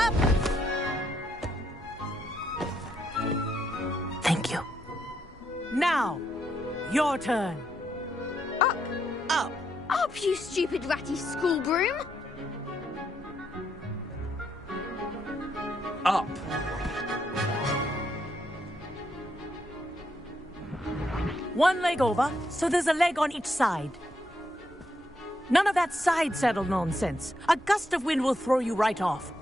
Up! Thank you. Now, your turn. Up! Up! Up, you stupid ratty school broom! Up! One leg over, so there's a leg on each side. None of that side saddle nonsense. A gust of wind will throw you right off.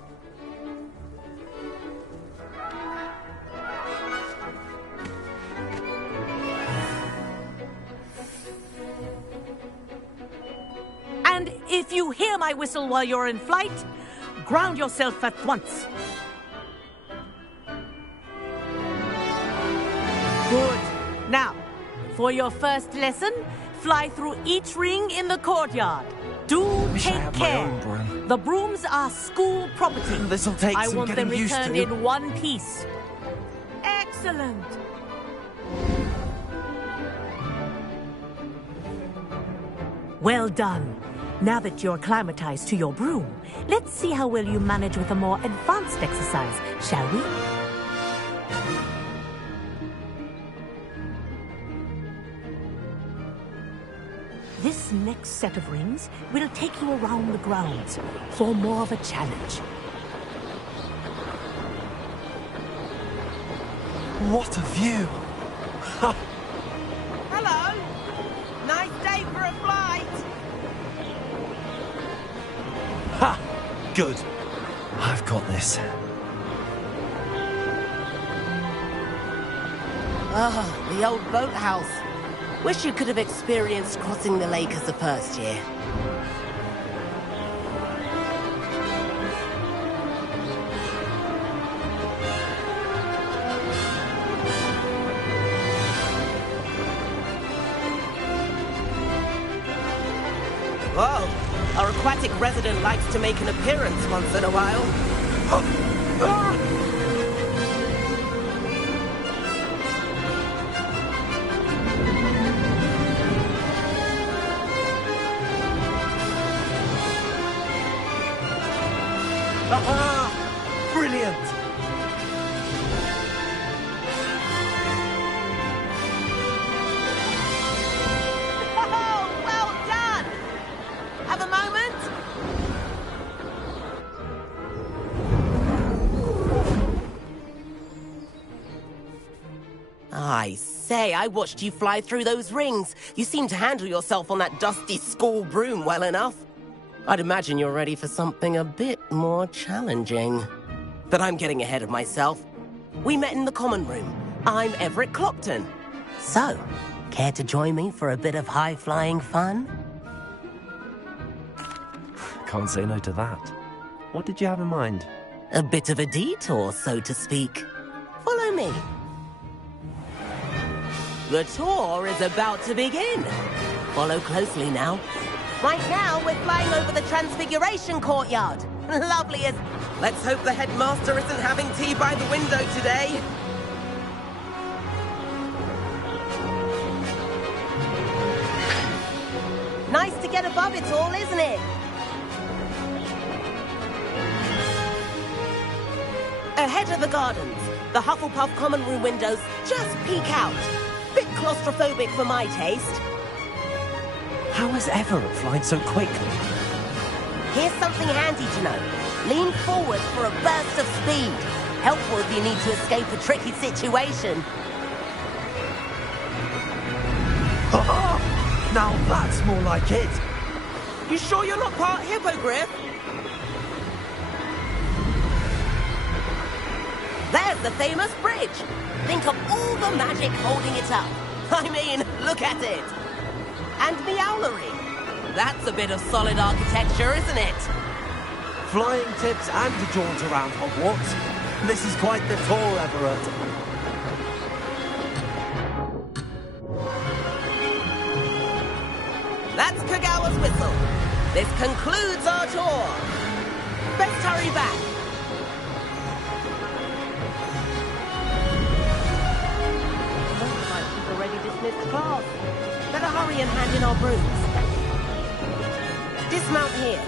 And if you hear my whistle while you're in flight, ground yourself at once. Good. Now, for your first lesson, fly through each ring in the courtyard. Do Wish I take had my care. own broom. The brooms are school property. This'll take I some want them getting used returned to. in one piece. Excellent. Well done. Now that you're acclimatized to your broom, let's see how well you manage with a more advanced exercise, shall we? This next set of rings will take you around the grounds for more of a challenge. What a view! Hello! Nice day for a flight! Ha! Good. I've got this. Oh, the old boathouse. Wish you could have experienced crossing the lake as a first year. Whoa! Our aquatic resident likes to make an appearance once in a while. Aha! Brilliant! Oh, well done! Have a moment? I say, I watched you fly through those rings. You seem to handle yourself on that dusty school broom well enough. I'd imagine you're ready for something a bit more challenging. But I'm getting ahead of myself. We met in the common room. I'm Everett Clopton. So, care to join me for a bit of high-flying fun? Can't say no to that. What did you have in mind? A bit of a detour, so to speak. Follow me. The tour is about to begin. Follow closely now. Right now, we're flying over the Transfiguration Courtyard. Lovely as... Let's hope the headmaster isn't having tea by the window today. Nice to get above it all, isn't it? Ahead of the gardens, the Hufflepuff common room windows just peek out. Bit claustrophobic for my taste. How has Everett flying so quickly? Here's something handy to know. Lean forward for a burst of speed. Helpful if you need to escape a tricky situation. Now that's more like it! You sure you're not part hippogriff? There's the famous bridge. Think of all the magic holding it up. I mean, look at it. And Meowlery. That's a bit of solid architecture, isn't it? Flying tips and a jaunt around Hogwarts. This is quite the tour, Everett. That's Kagawa's whistle. This concludes our tour. Best hurry back. Looks like we've already dismissed class. Better hurry and hand in our brooms. Dismount here.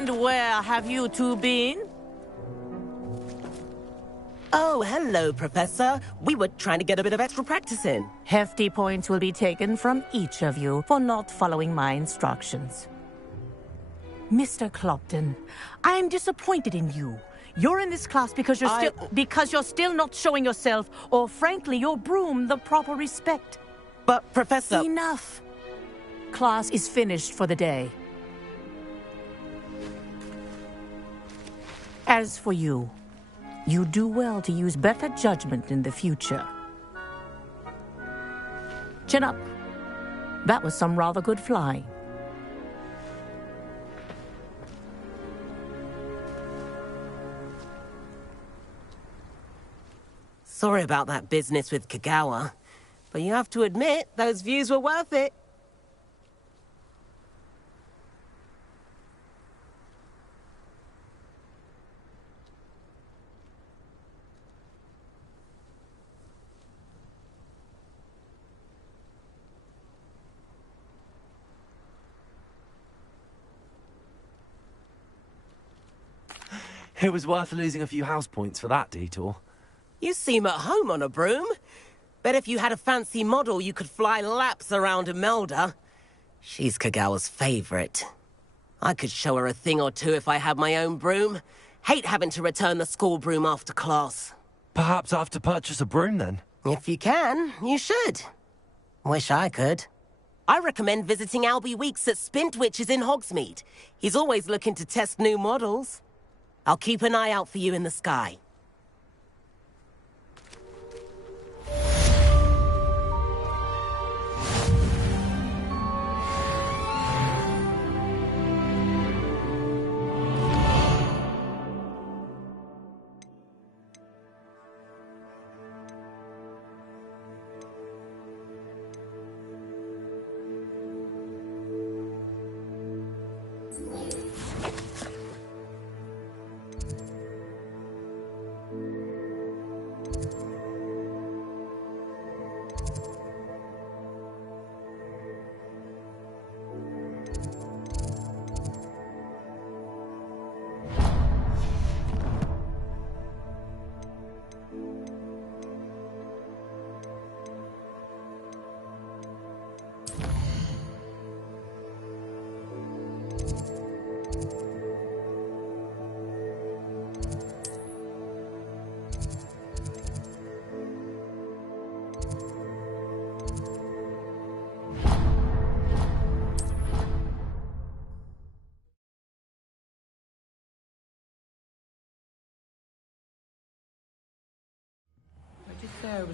And where have you two been? Oh, hello, Professor. We were trying to get a bit of extra practice in. Hefty points will be taken from each of you for not following my instructions. Mr. Clopton, I am disappointed in you. You're in this class because you're still not showing yourself, or frankly, your broom, the proper respect. But, Professor... Enough. Class is finished for the day. As for you, you do well to use better judgment in the future. Chin up. That was some rather good flying. Sorry about that business with Kagawa, but you have to admit, those views were worth it. It was worth losing a few house points for that detour. You seem at home on a broom. Bet if you had a fancy model, you could fly laps around Imelda. She's Kagawa's favorite. I could show her a thing or two if I had my own broom. Hate having to return the school broom after class. Perhaps I have to purchase a broom then? If you can, you should. Wish I could. I recommend visiting Albie Weeks at Spintwitches in Hogsmeade. He's always looking to test new models. I'll keep an eye out for you in the sky.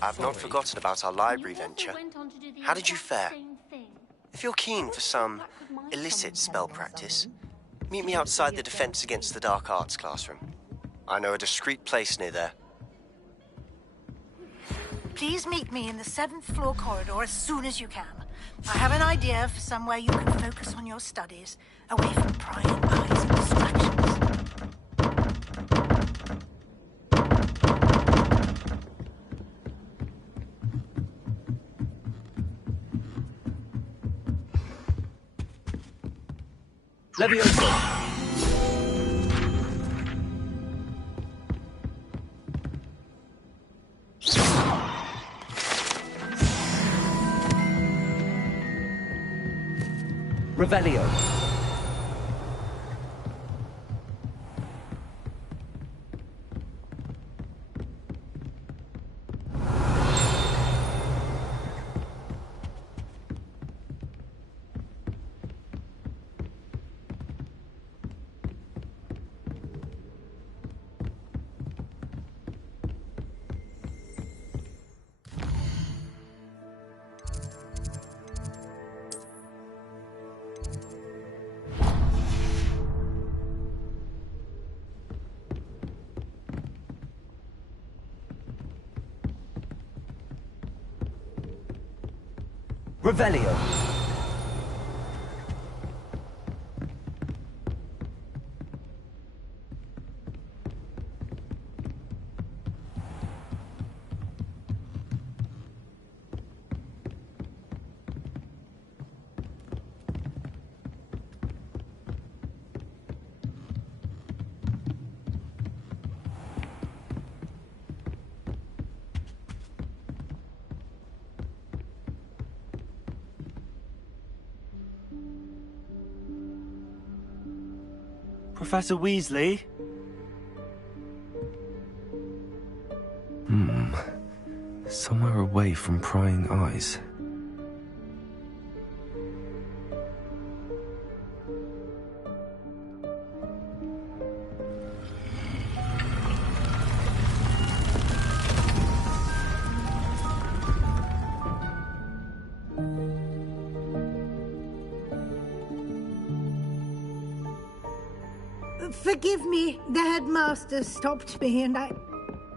I've not forgotten about our library venture. How did you fare? If you're keen for some illicit spell practice, meet me outside the Defense Against the Dark Arts classroom. I know a discreet place near there. Please meet me in the 7th floor corridor as soon as you can. I have an idea for somewhere you can focus on your studies, away from prying eyes and distractions. Levioso! Revelio. Revelio. Professor Weasley? Somewhere away from prying eyes. Forgive me, the headmaster stopped me and I...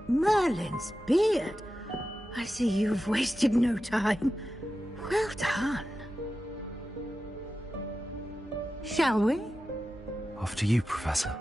Merlin's beard. I see you've wasted no time. Well done. Shall we? After you, Professor.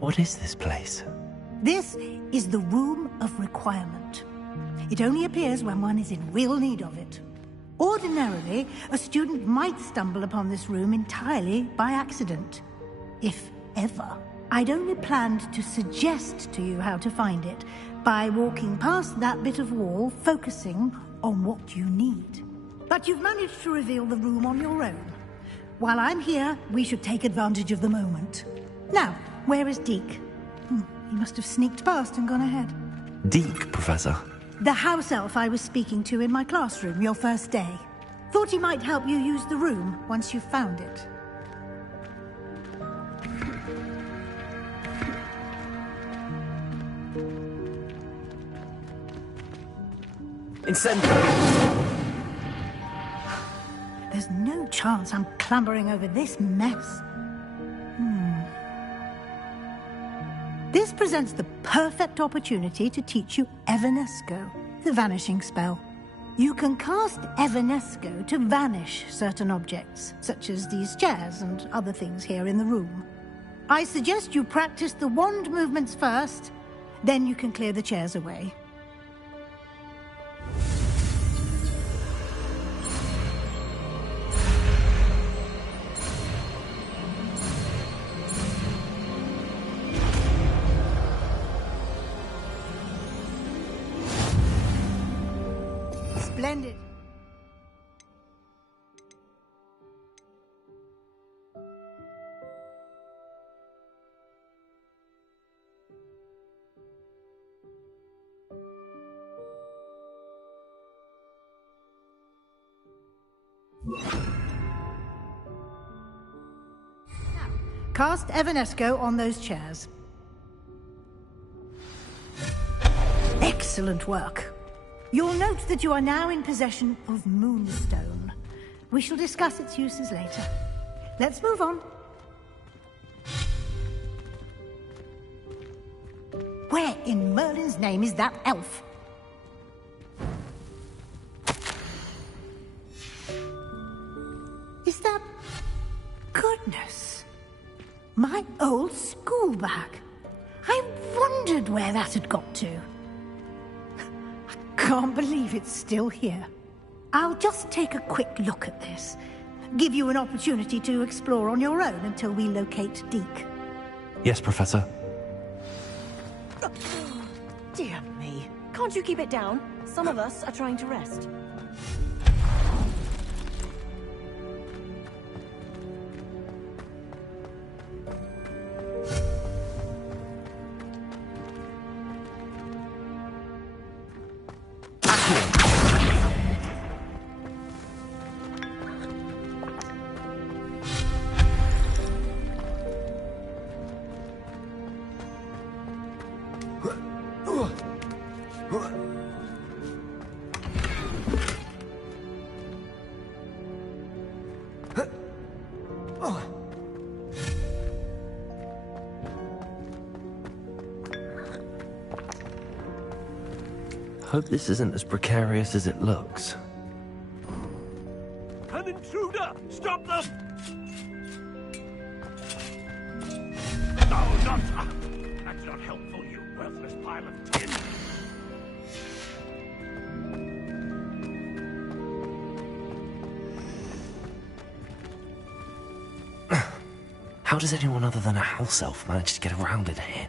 What is this place? This is the Room of Requirement. It only appears when one is in real need of it. Ordinarily, a student might stumble upon this room entirely by accident. If ever. I'd only planned to suggest to you how to find it by walking past that bit of wall, focusing on what you need. But you've managed to reveal the room on your own. While I'm here, we should take advantage of the moment. Now, where is Deke? He must have sneaked past and gone ahead. Deke, Professor. The house elf I was speaking to in my classroom your first day. Thought he might help you use the room once you've found it. Incendio! There's no chance I'm clambering over this mess. This presents the perfect opportunity to teach you Evanesco, the vanishing spell. You can cast Evanesco to vanish certain objects, such as these chairs and other things here in the room. I suggest you practice the wand movements first, then you can clear the chairs away. Splendid. Cast Evanesco on those chairs. Excellent work. You'll note that you are now in possession of Moonstone. We shall discuss its uses later. Let's move on. Where in Merlin's name is that elf? Is that... Goodness. My old school bag. I wondered where that had got to. Can't believe it's still here. I'll just take a quick look at this. Give you an opportunity to explore on your own until we locate Deke. Yes, Professor. Dear me. Can't you keep it down? Some of us are trying to rest. Hope this isn't as precarious as it looks. An intruder! Stop them! No, not... That's not helpful, you worthless pile of tin. How does anyone other than a house elf manage to get around in here?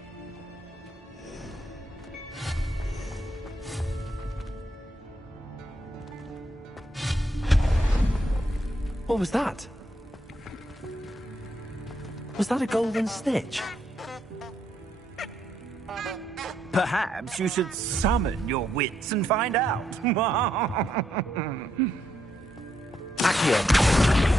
What was that? Was that a golden snitch? Perhaps you should summon your wits and find out. Accio!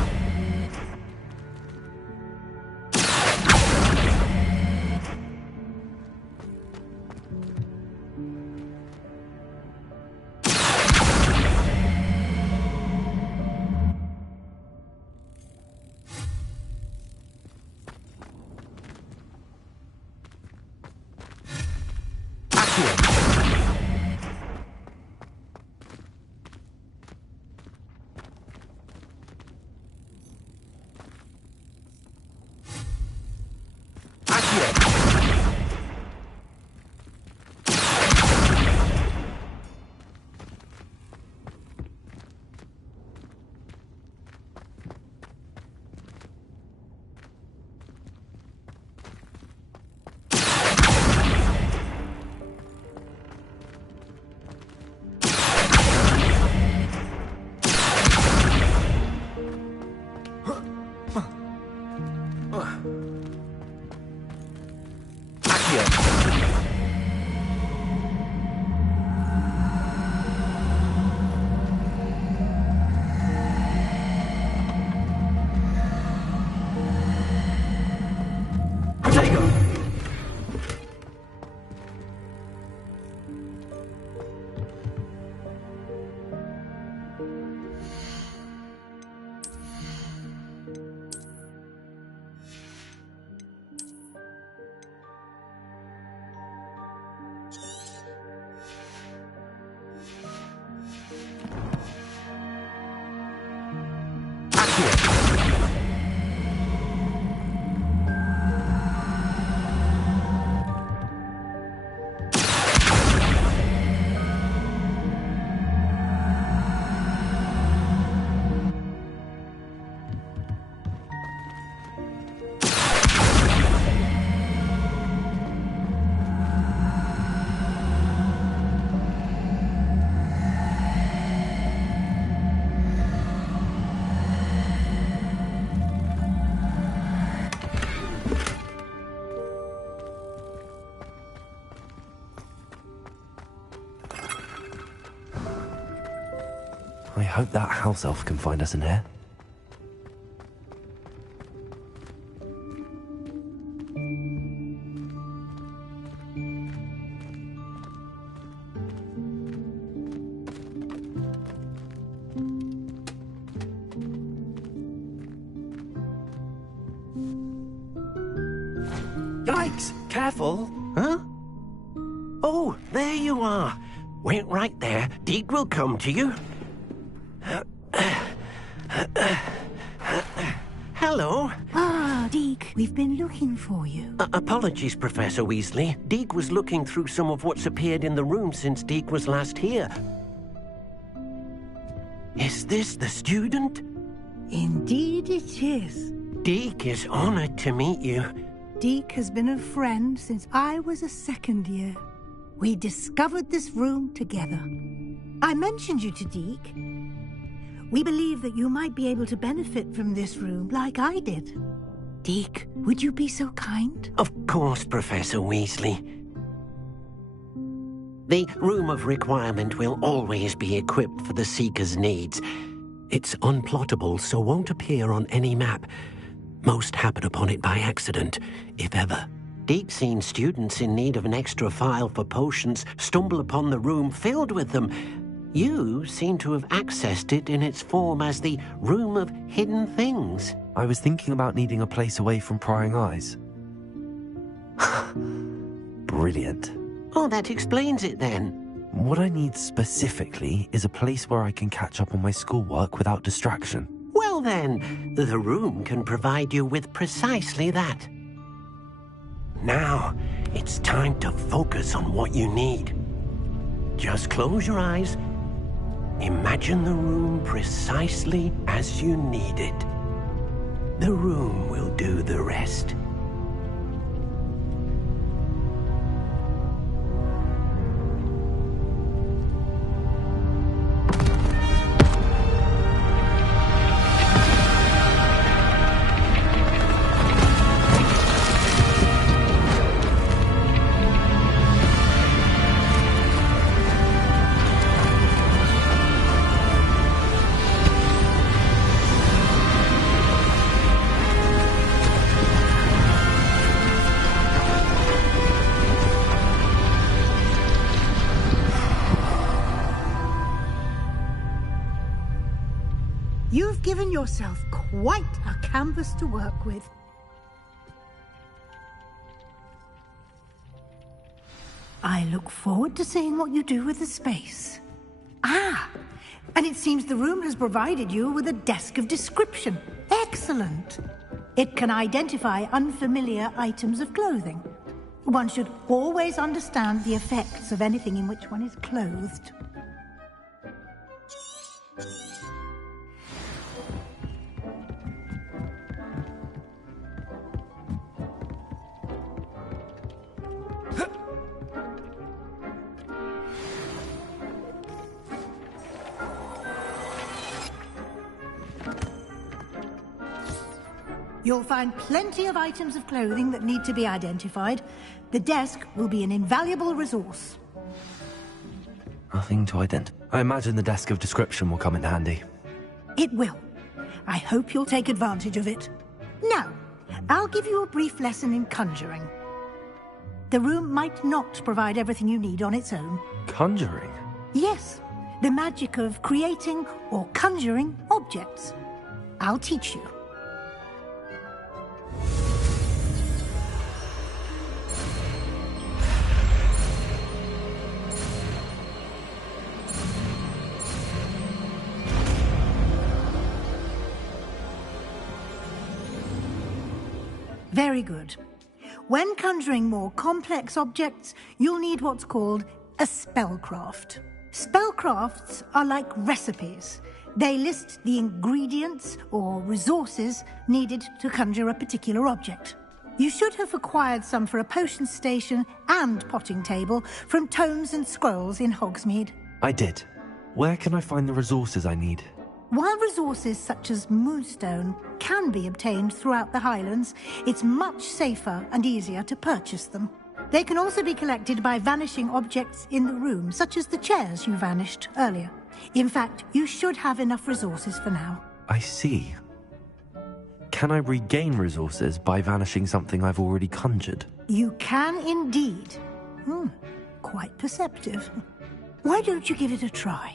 hope that house elf can find us in here. Yikes! Careful! Huh? Oh, there you are. Wait right there. Deek will come to you. Hello. Ah, Deek, we've been looking for you. Apologies, Professor Weasley. Deek was looking through some of what's appeared in the room since Deek was last here. Is this the student? Indeed it is. Deek is honored to meet you. Deek has been a friend since I was a second year. We discovered this room together. I mentioned you to Deek. We believe that you might be able to benefit from this room like I did. Deek, would you be so kind? Of course, Professor Weasley. The Room of Requirement will always be equipped for the Seeker's needs. It's unplottable, so won't appear on any map. Most happen upon it by accident, if ever. Deek's seen students in need of an extra file for potions stumble upon the room filled with them. You seem to have accessed it in its form as the Room of Hidden Things. I was thinking about needing a place away from prying eyes. Brilliant. Oh, that explains it then. What I need specifically is a place where I can catch up on my schoolwork without distraction. Well then, the room can provide you with precisely that. Now, it's time to focus on what you need. Just close your eyes. Imagine the room precisely as you need it. The room will do the rest. You've given yourself quite a canvas to work with. I look forward to seeing what you do with the space. Ah, and it seems the room has provided you with a desk of description. Excellent. It can identify unfamiliar items of clothing. One should always understand the effects of anything in which one is clothed. You'll find plenty of items of clothing that need to be identified. The desk will be an invaluable resource. Nothing to identify. I imagine the desk of description will come in handy. It will. I hope you'll take advantage of it. Now, I'll give you a brief lesson in conjuring. The room might not provide everything you need on its own. Conjuring? Yes, the magic of creating or conjuring objects. I'll teach you. Very good. When conjuring more complex objects, you'll need what's called a spellcraft. Spellcrafts are like recipes. They list the ingredients or resources needed to conjure a particular object. You should have acquired some for a potion station and potting table from tomes and scrolls in Hogsmeade. I did. Where can I find the resources I need? While resources such as Moonstone can be obtained throughout the Highlands, it's much safer and easier to purchase them. They can also be collected by vanishing objects in the room, such as the chairs you vanished earlier. In fact, you should have enough resources for now. I see. Can I regain resources by vanishing something I've already conjured? You can indeed. Quite perceptive. Why don't you give it a try?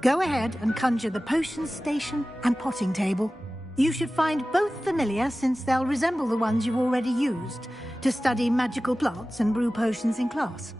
Go ahead and conjure the potions station and potting table. You should find both familiar, since they'll resemble the ones you've already used to study magical plants and brew potions in class.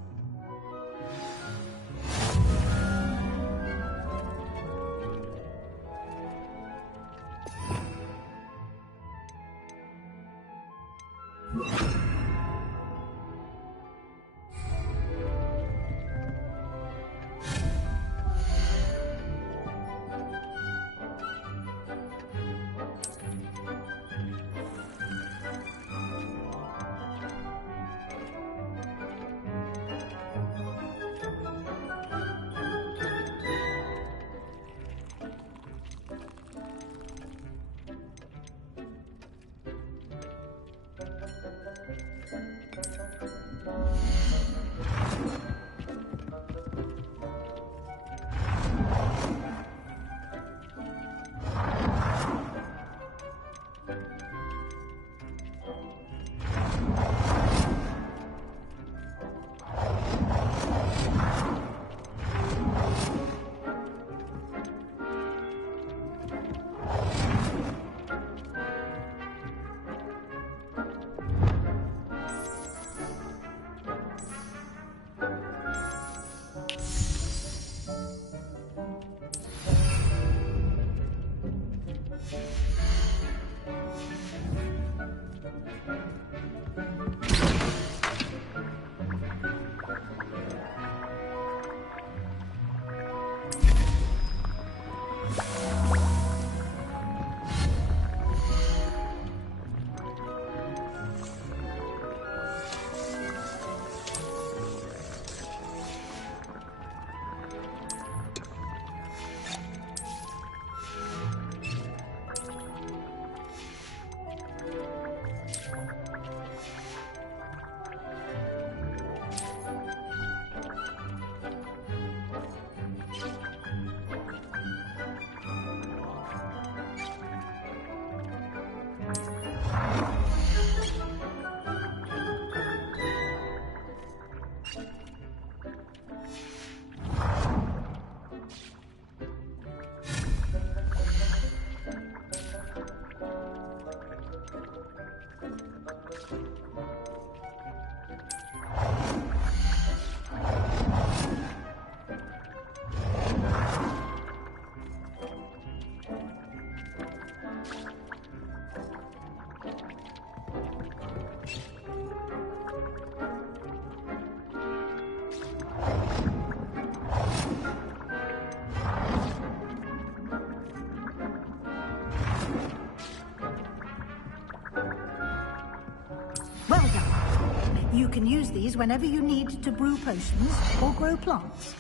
Well done. You can use these whenever you need to brew potions or grow plants.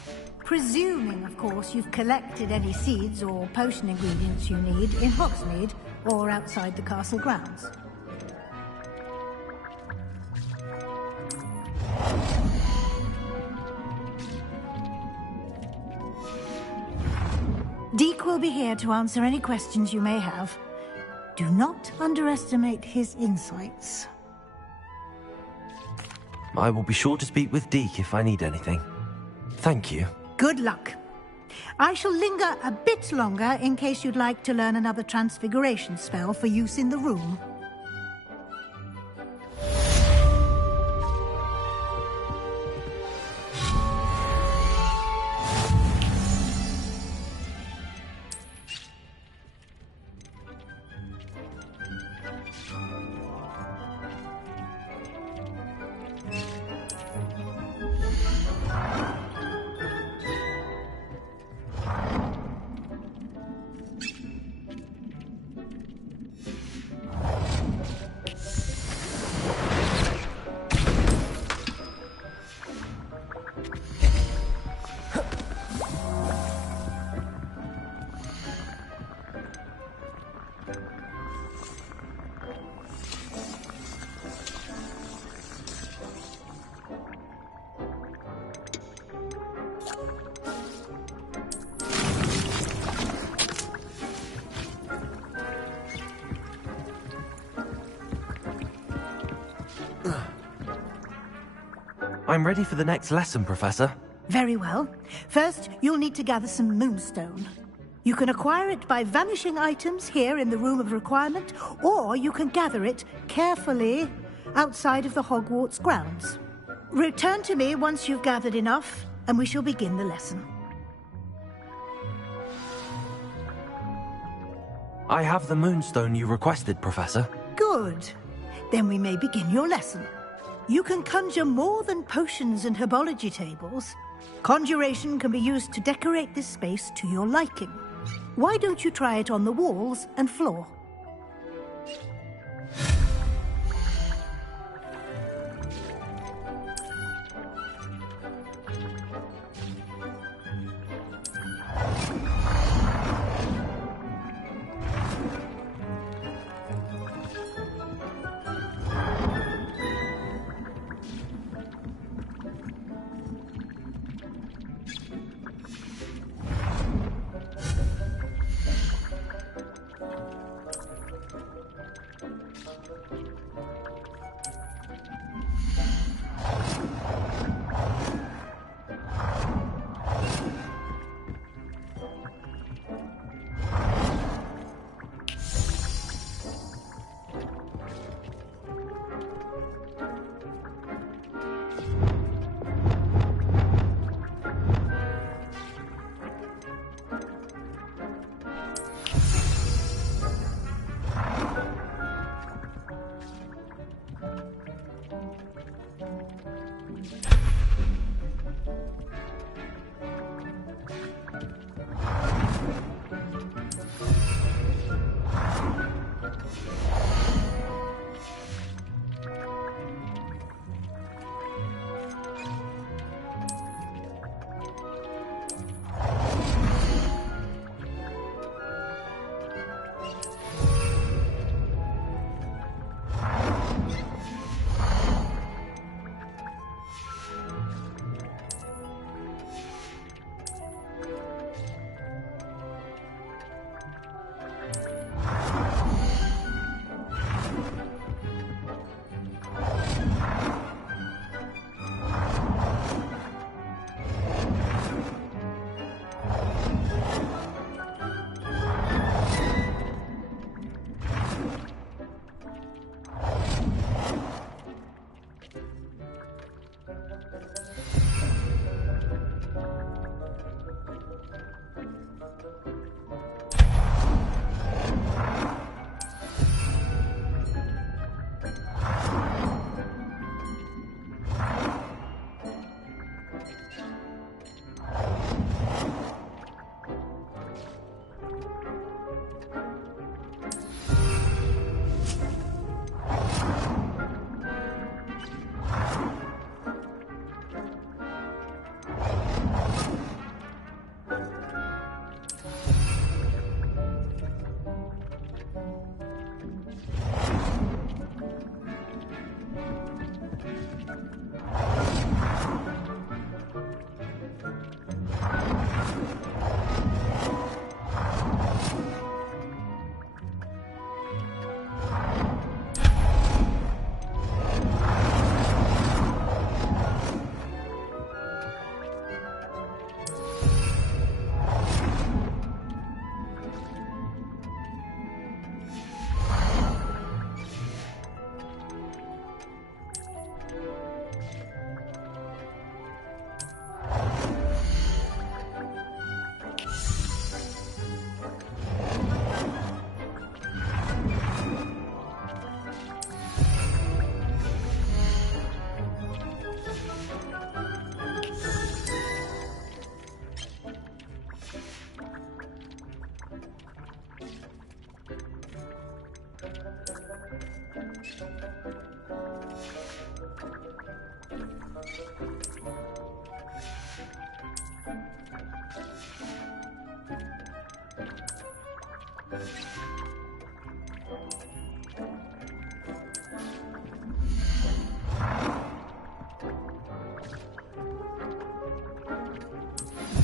Presuming, of course, you've collected any seeds or potion ingredients you need in Hogsmeade or outside the castle grounds. Deek will be here to answer any questions you may have. Do not underestimate his insights. I will be sure to speak with Deek if I need anything. Thank you. Good luck. I shall linger a bit longer in case you'd like to learn another transfiguration spell for use in the room. I'm ready for the next lesson, Professor. Very well. First, you'll need to gather some moonstone. You can acquire it by vanishing items here in the Room of Requirement, or you can gather it carefully outside of the Hogwarts grounds. Return to me once you've gathered enough, and we shall begin the lesson. I have the moonstone you requested, Professor. Good. Then we may begin your lesson. You can conjure more than potions and herbology tables. Conjuration can be used to decorate this space to your liking. Why don't you try it on the walls and floor?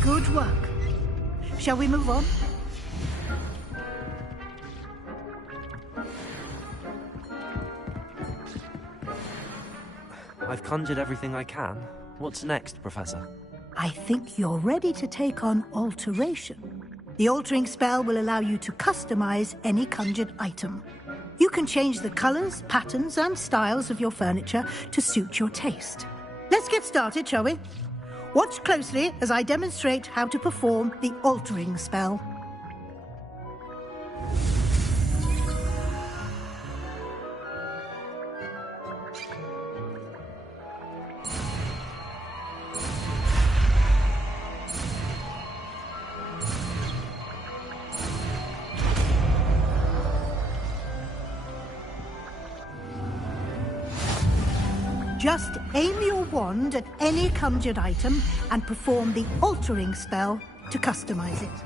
Good work. Shall we move on? I've conjured everything I can. What's next, Professor? I think you're ready to take on alteration. The altering spell will allow you to customize any conjured item. You can change the colors, patterns, and styles of your furniture to suit your taste. Let's get started, shall we? Watch closely as I demonstrate how to perform the altering spell. Just aim your wand at any conjured item and perform the altering spell to customize it.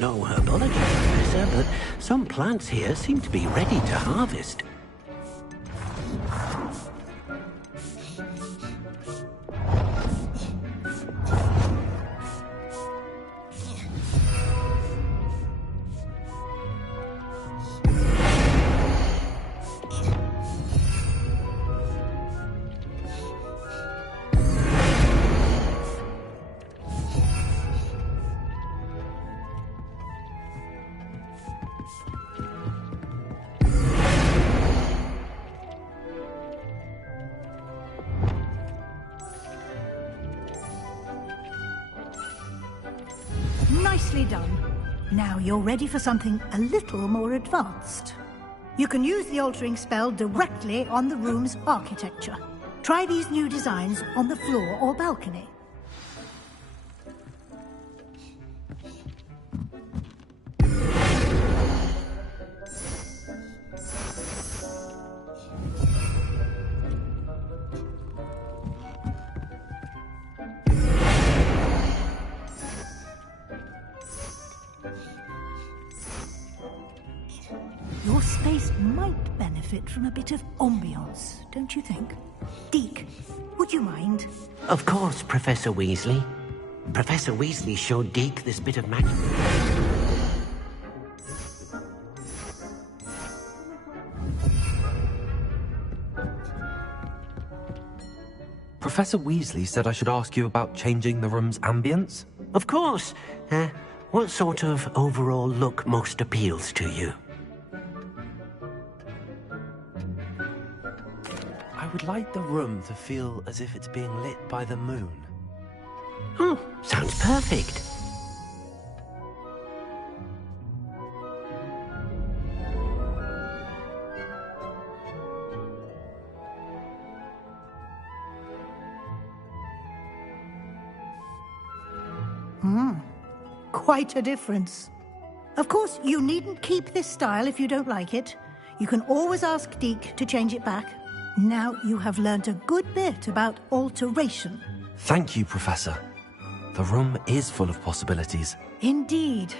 No herbology, Professor, but some plants here seem to be ready to harvest. Nicely done. Now you're ready for something a little more advanced. You can use the altering spell directly on the room's architecture. Try these new designs on the floor or balcony. Your space might benefit from a bit of ambiance, don't you think? Deke, would you mind? Of course, Professor Weasley. Professor Weasley showed Deke this bit of magic. Professor Weasley said I should ask you about changing the room's ambience? Of course. What sort of overall look most appeals to you? I would like the room to feel as if it's being lit by the moon. Oh, sounds perfect. Quite a difference. Of course, you needn't keep this style if you don't like it. You can always ask Deke to change it back. Now you have learnt a good bit about alteration. Thank you, Professor. The room is full of possibilities. Indeed.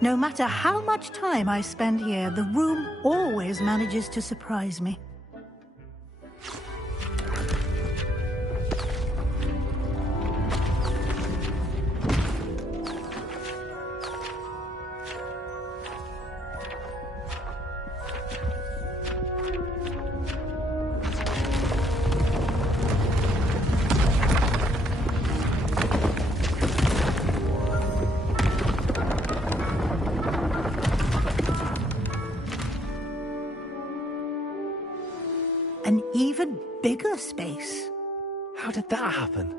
No matter how much time I spend here, the room always manages to surprise me. An even bigger space. How did that happen?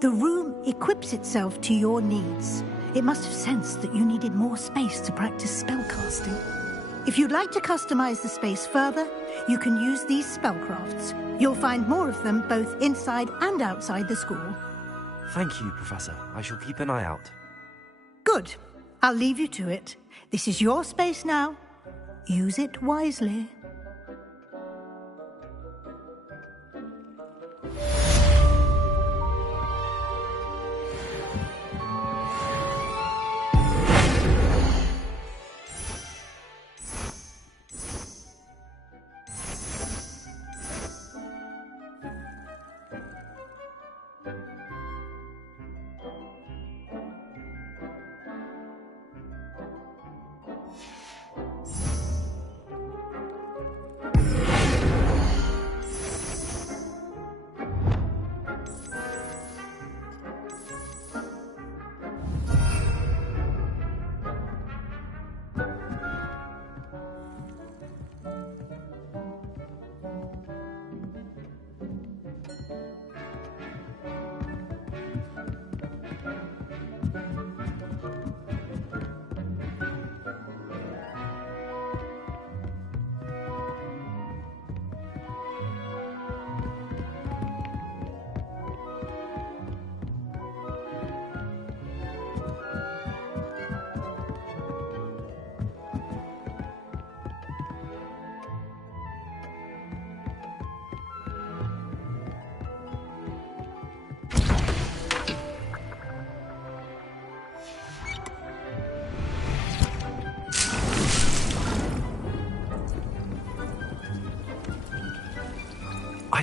The room equips itself to your needs. It must have sensed that you needed more space to practice spellcasting. If you'd like to customize the space further, you can use these spellcrafts. You'll find more of them both inside and outside the school. Thank you, Professor. I shall keep an eye out. Good. I'll leave you to it. This is your space now. Use it wisely.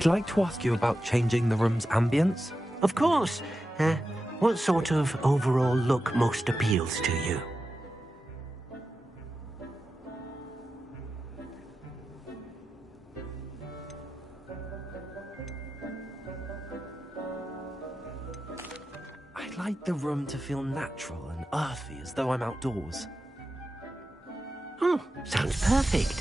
I'd like to ask you about changing the room's ambience. Of course. What sort of overall look most appeals to you? I'd like the room to feel natural and earthy, as though I'm outdoors. Oh, sounds perfect.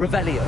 Revelio.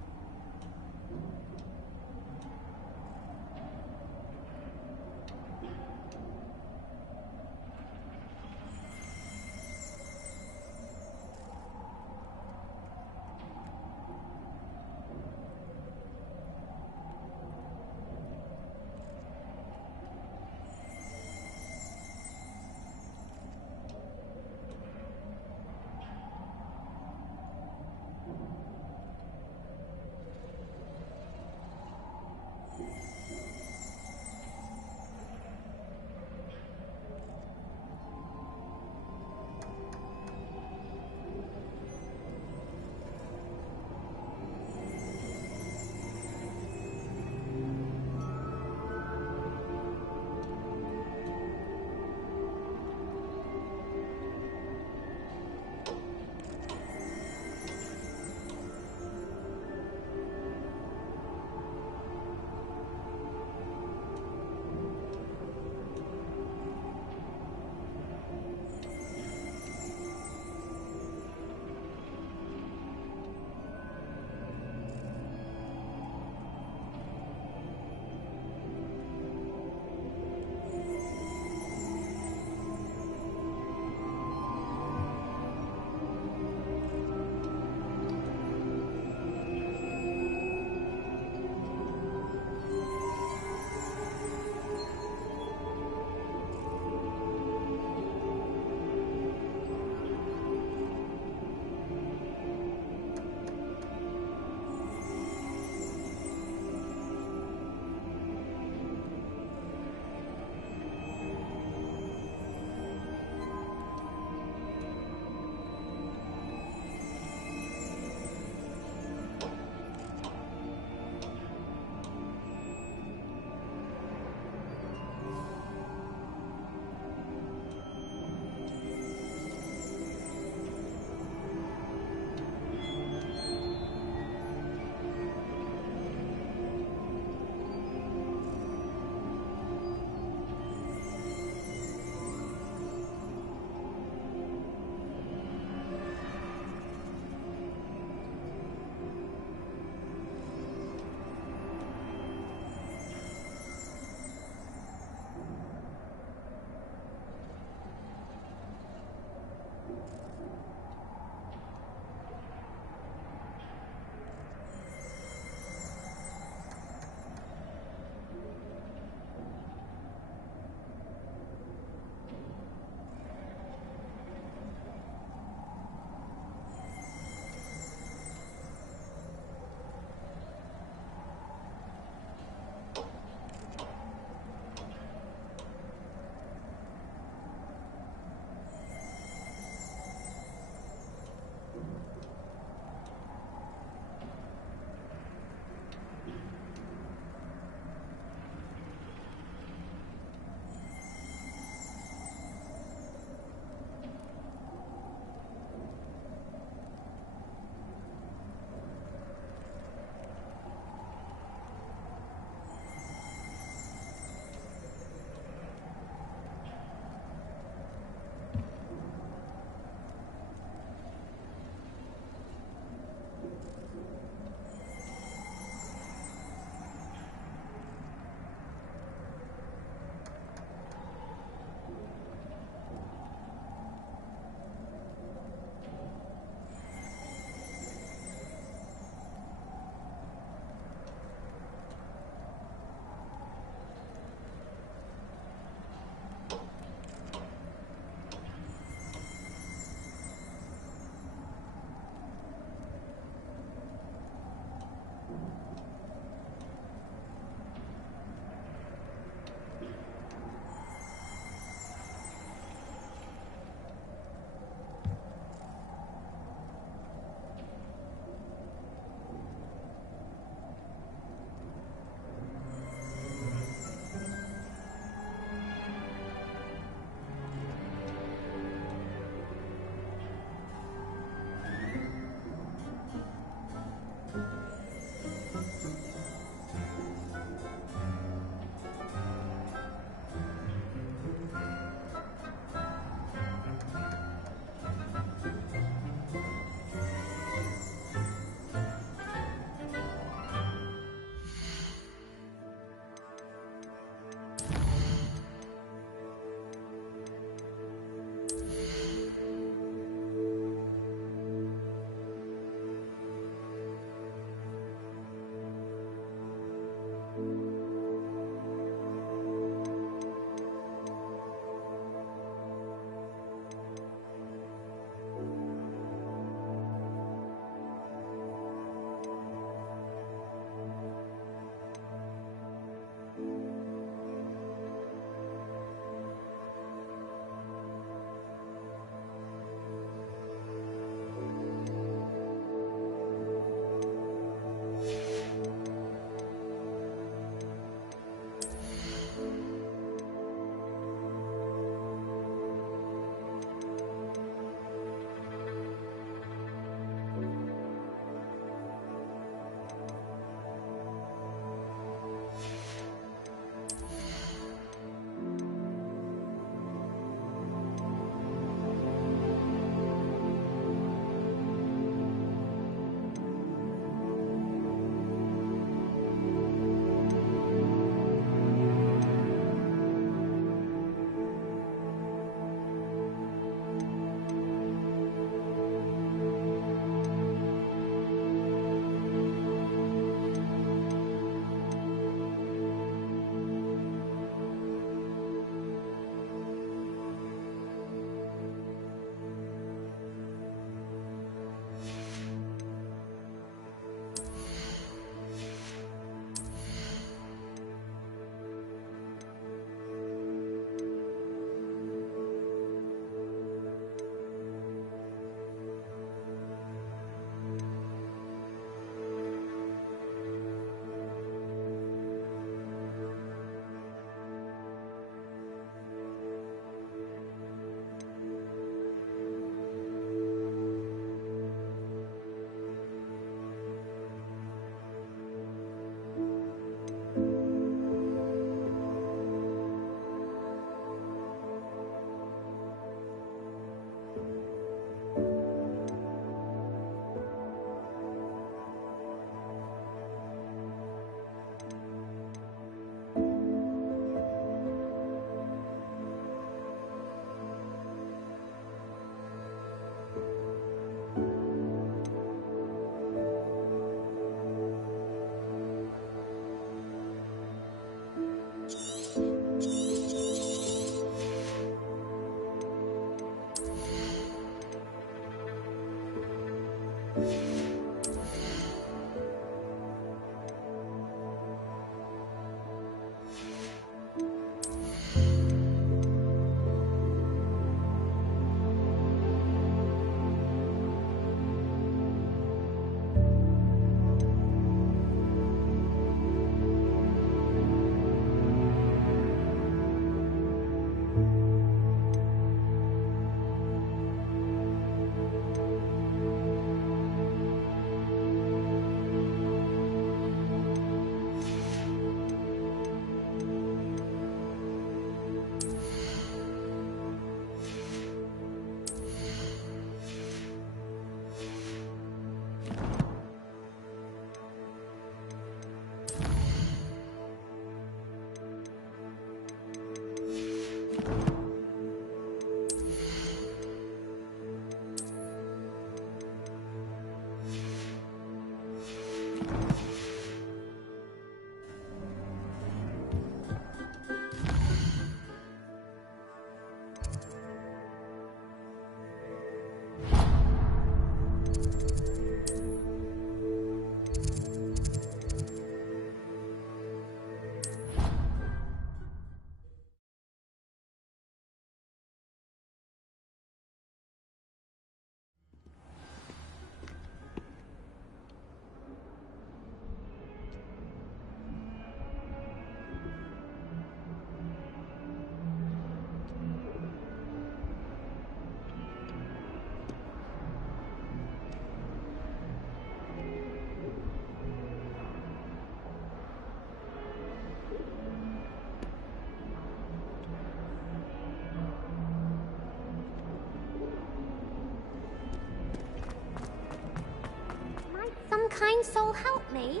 kind soul help me?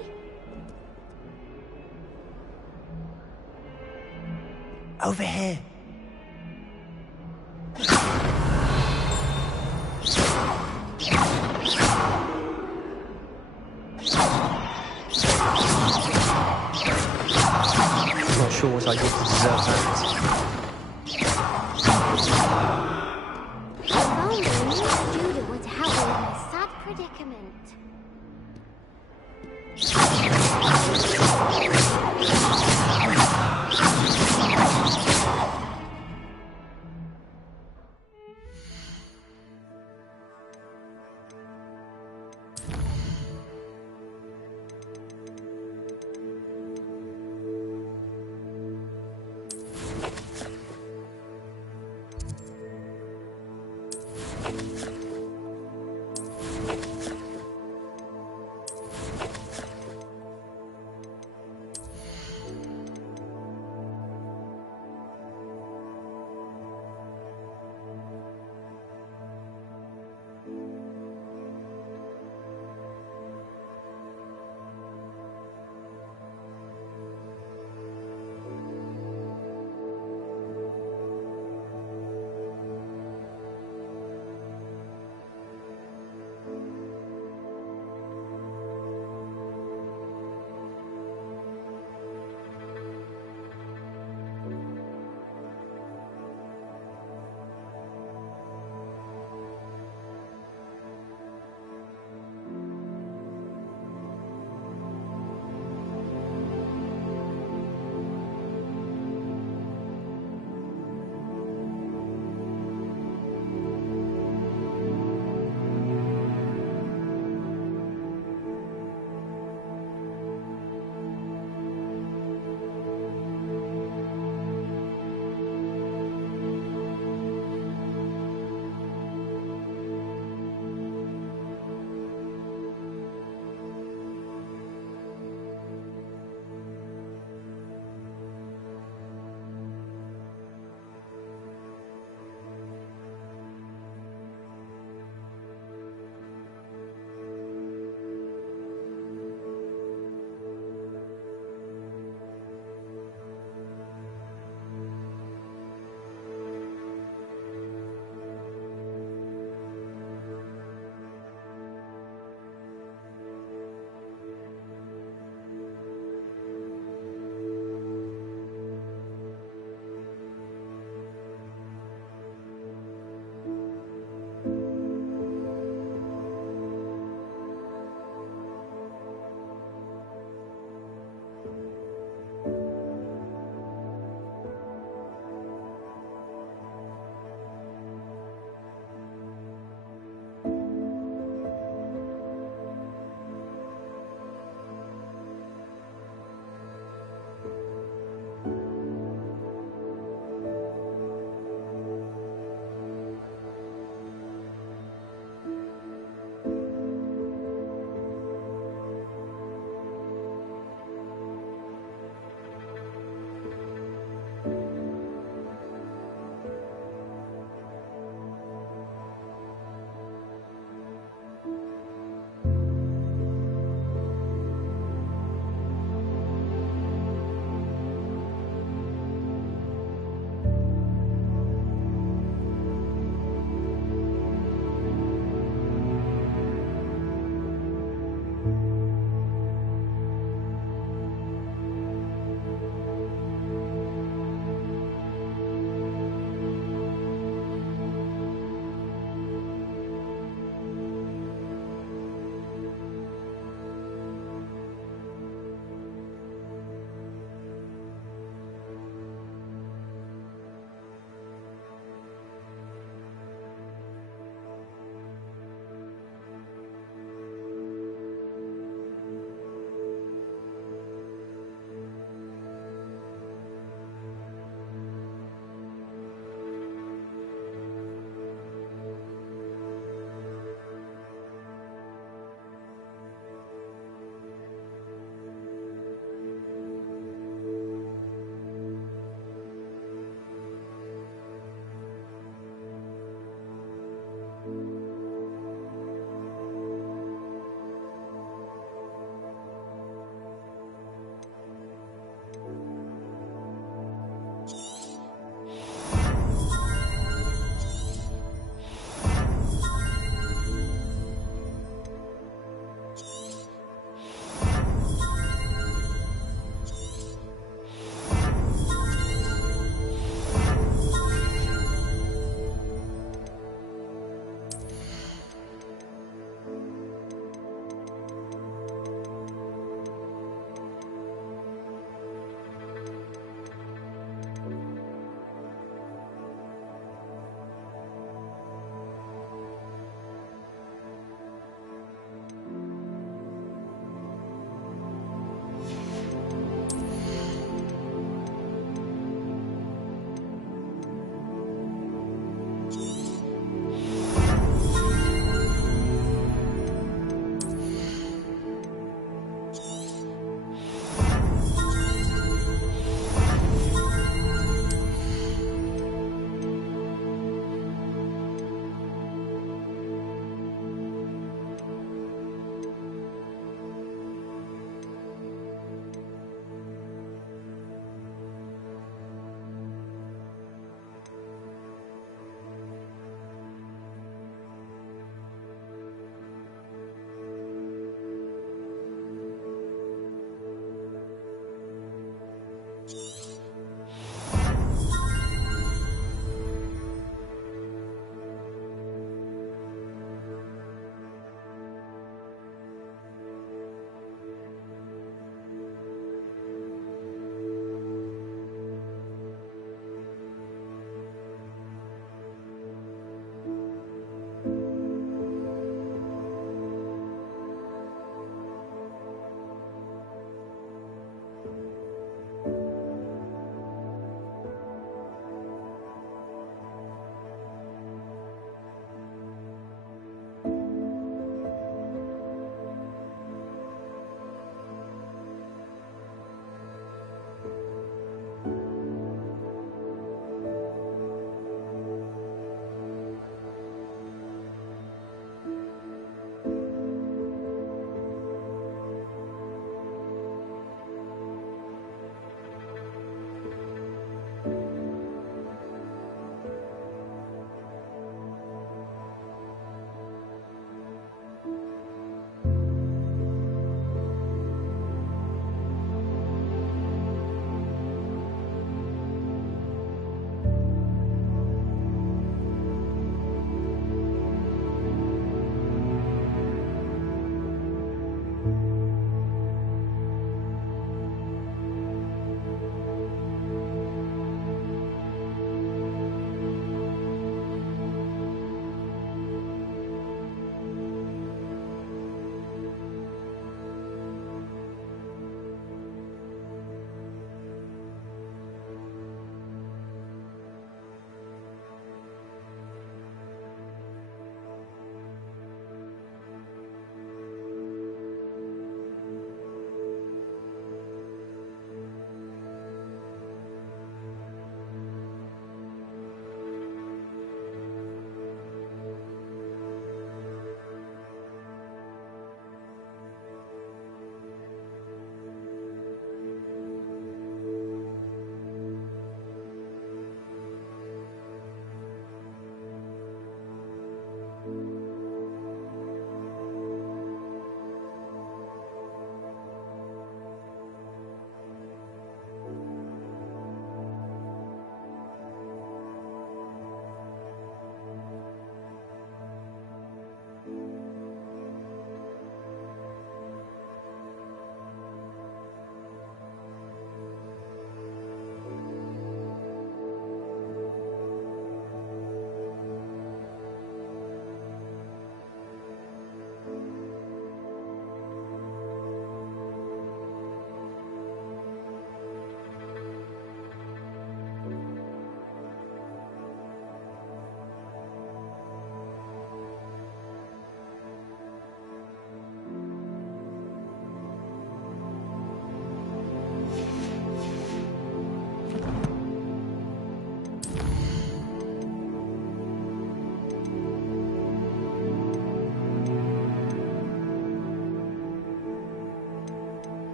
Over here. Not sure what I did to deserve that. If only Judah were to help me with my sad predicament.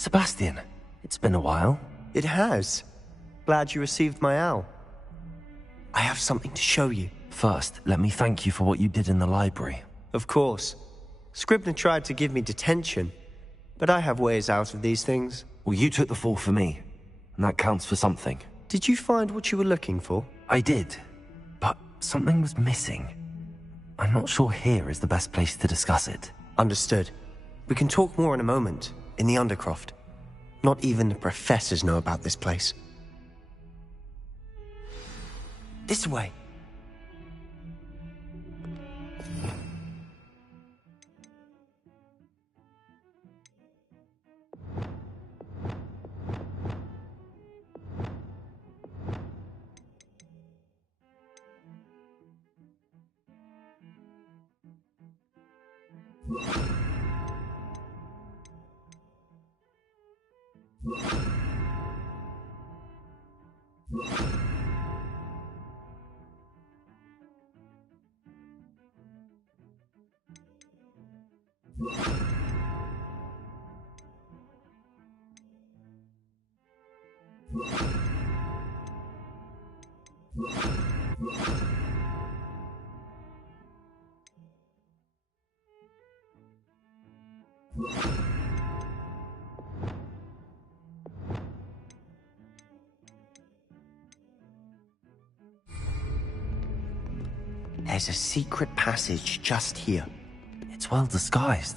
Sebastian, it's been a while. It has. Glad you received my owl. I have something to show you. First, let me thank you for what you did in the library. Of course. Scribner tried to give me detention, but I have ways out of these things. Well, you took the fall for me, and that counts for something. Did you find what you were looking for? I did, but something was missing. I'm not sure here is the best place to discuss it. Understood. We can talk more in a moment, in the Undercroft. Not even the professors know about this place. This way. There's a secret passage just here. It's well disguised.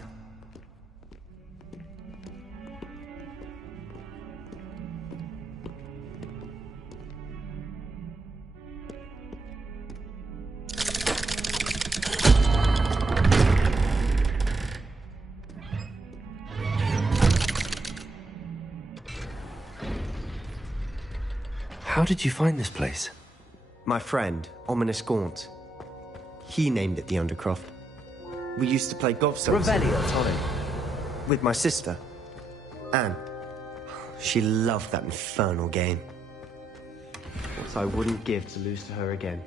How did you find this place? My friend, Ominous Gaunt. He named it the Undercroft. We used to play gobstones all the time. With my sister, Anne. She loved that infernal game. What I wouldn't give to lose to her again.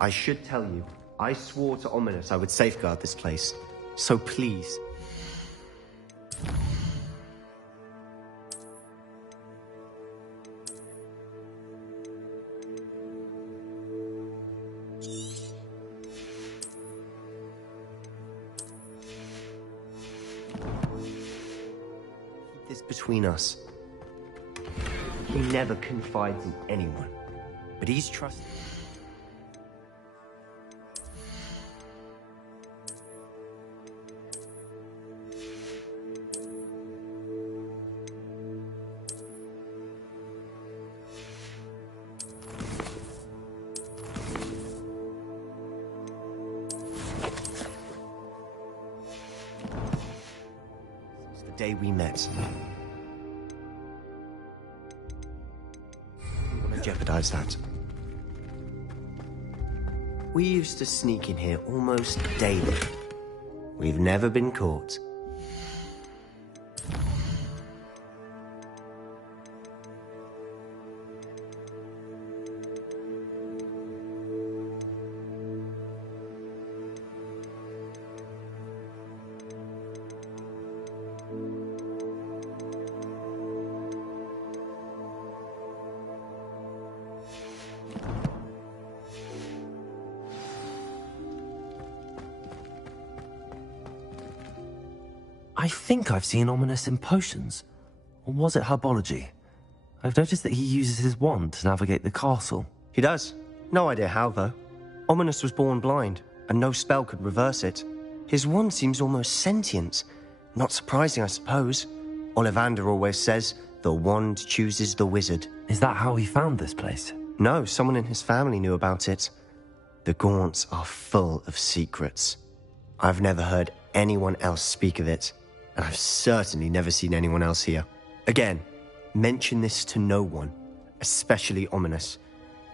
I should tell you, I swore to Ominous I would safeguard this place. So please. This between us. He never confides in anyone, but he's trusted. Since the day we met. Jeopardize that. We used to sneak in here almost daily. We've never been caught. I think I've seen Ominous in potions. Or was it herbology? I've noticed that he uses his wand to navigate the castle. He does. No idea how, though. Ominous was born blind, and no spell could reverse it. His wand seems almost sentient. Not surprising, I suppose. Ollivander always says, the wand chooses the wizard. Is that how he found this place? No, someone in his family knew about it. The Gaunts are full of secrets. I've never heard anyone else speak of it. And I've certainly never seen anyone else here. Again, mention this to no one, especially Ominous.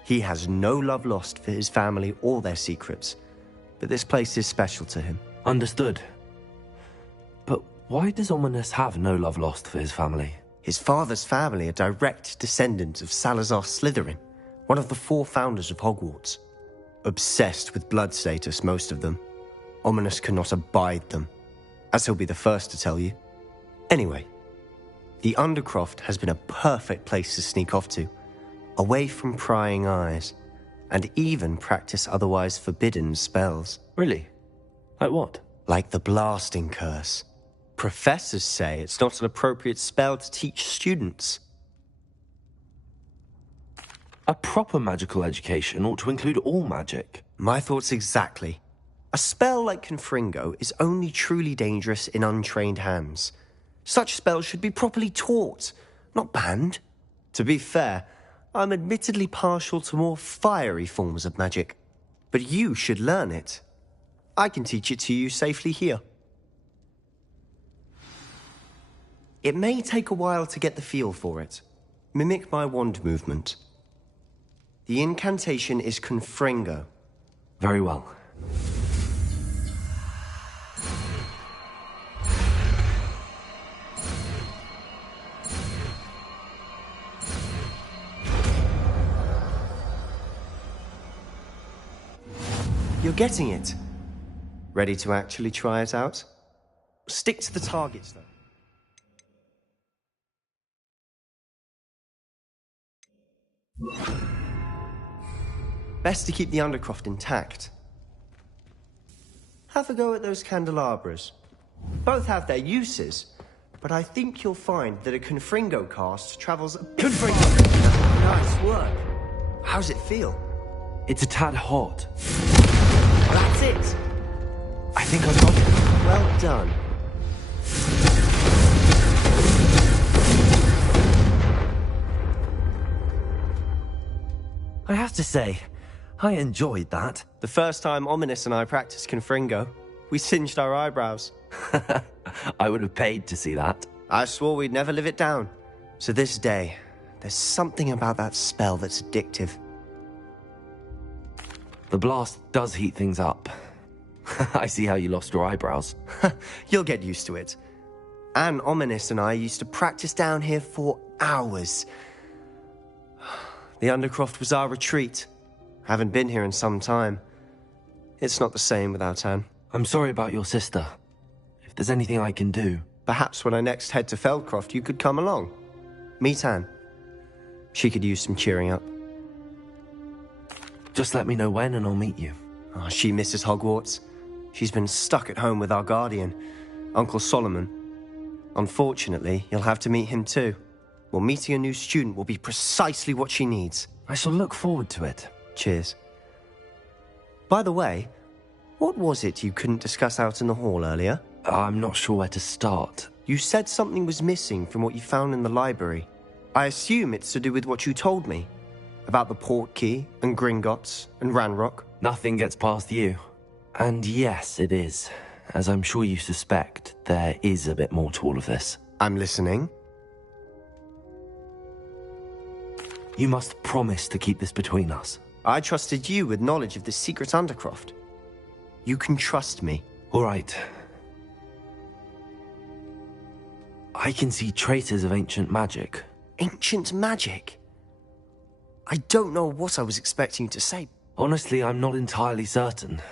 He has no love lost for his family or their secrets, but this place is special to him. Understood. But why does Ominous have no love lost for his family? His father's family are direct descendants of Salazar Slytherin, one of the 4 founders of Hogwarts. Obsessed with blood status, most of them. Ominous cannot abide them, as he'll be the first to tell you. Anyway, The Undercroft has been a perfect place to sneak off to, away from prying eyes, and even practice otherwise forbidden spells. Really? Like what? Like the Blasting Curse. Professors say it's not an appropriate spell to teach students. A proper magical education ought to include all magic. My thoughts exactly. A spell like Confringo is only truly dangerous in untrained hands. Such spells should be properly taught, not banned. To be fair, I'm admittedly partial to more fiery forms of magic, but you should learn it. I can teach it to you safely here. It may take a while to get the feel for it. Mimic my wand movement. The incantation is Confringo. Very well. You're getting it. Ready to actually try it out? Stick to the targets, though. Best to keep the Undercroft intact. Have a go at those candelabras. Both have their uses, but I think you'll find that a Confringo cast travels... Confringo! Nice work. How's it feel? It's a tad hot. That's it. I think I got it. Well done. I have to say, I enjoyed that. The first time Ominous and I practiced Confringo, we singed our eyebrows. I would have paid to see that. I swore we'd never live it down. So this day, there's something about that spell that's addictive. The blast does heat things up. I see how you lost your eyebrows. You'll get used to it. Anne Ominous and I used to practice down here for hours. The Undercroft was our retreat. Haven't been here in some time. It's not the same without Anne. I'm sorry about your sister. If there's anything I can do... Perhaps when I next head to Feldcroft, you could come along. Meet Anne. She could use some cheering up. Just let me know when and I'll meet you. Oh, she misses Hogwarts. She's been stuck at home with our guardian, Uncle Solomon. Unfortunately, you'll have to meet him too. Well, meeting a new student will be precisely what she needs. I shall look forward to it. Cheers. By the way, what was it you couldn't discuss out in the hall earlier? I'm not sure where to start. You said something was missing from what you found in the library. I assume it's to do with what you told me. About the Portkey, and Gringotts, and Ranrock. Nothing gets past you. And yes, it is. As I'm sure you suspect, there is a bit more to all of this. I'm listening. You must promise to keep this between us. I trusted you with knowledge of the secret Undercroft. You can trust me. All right. I can see traces of ancient magic. Ancient magic? I don't know what I was expecting you to say. Honestly, I'm not entirely certain.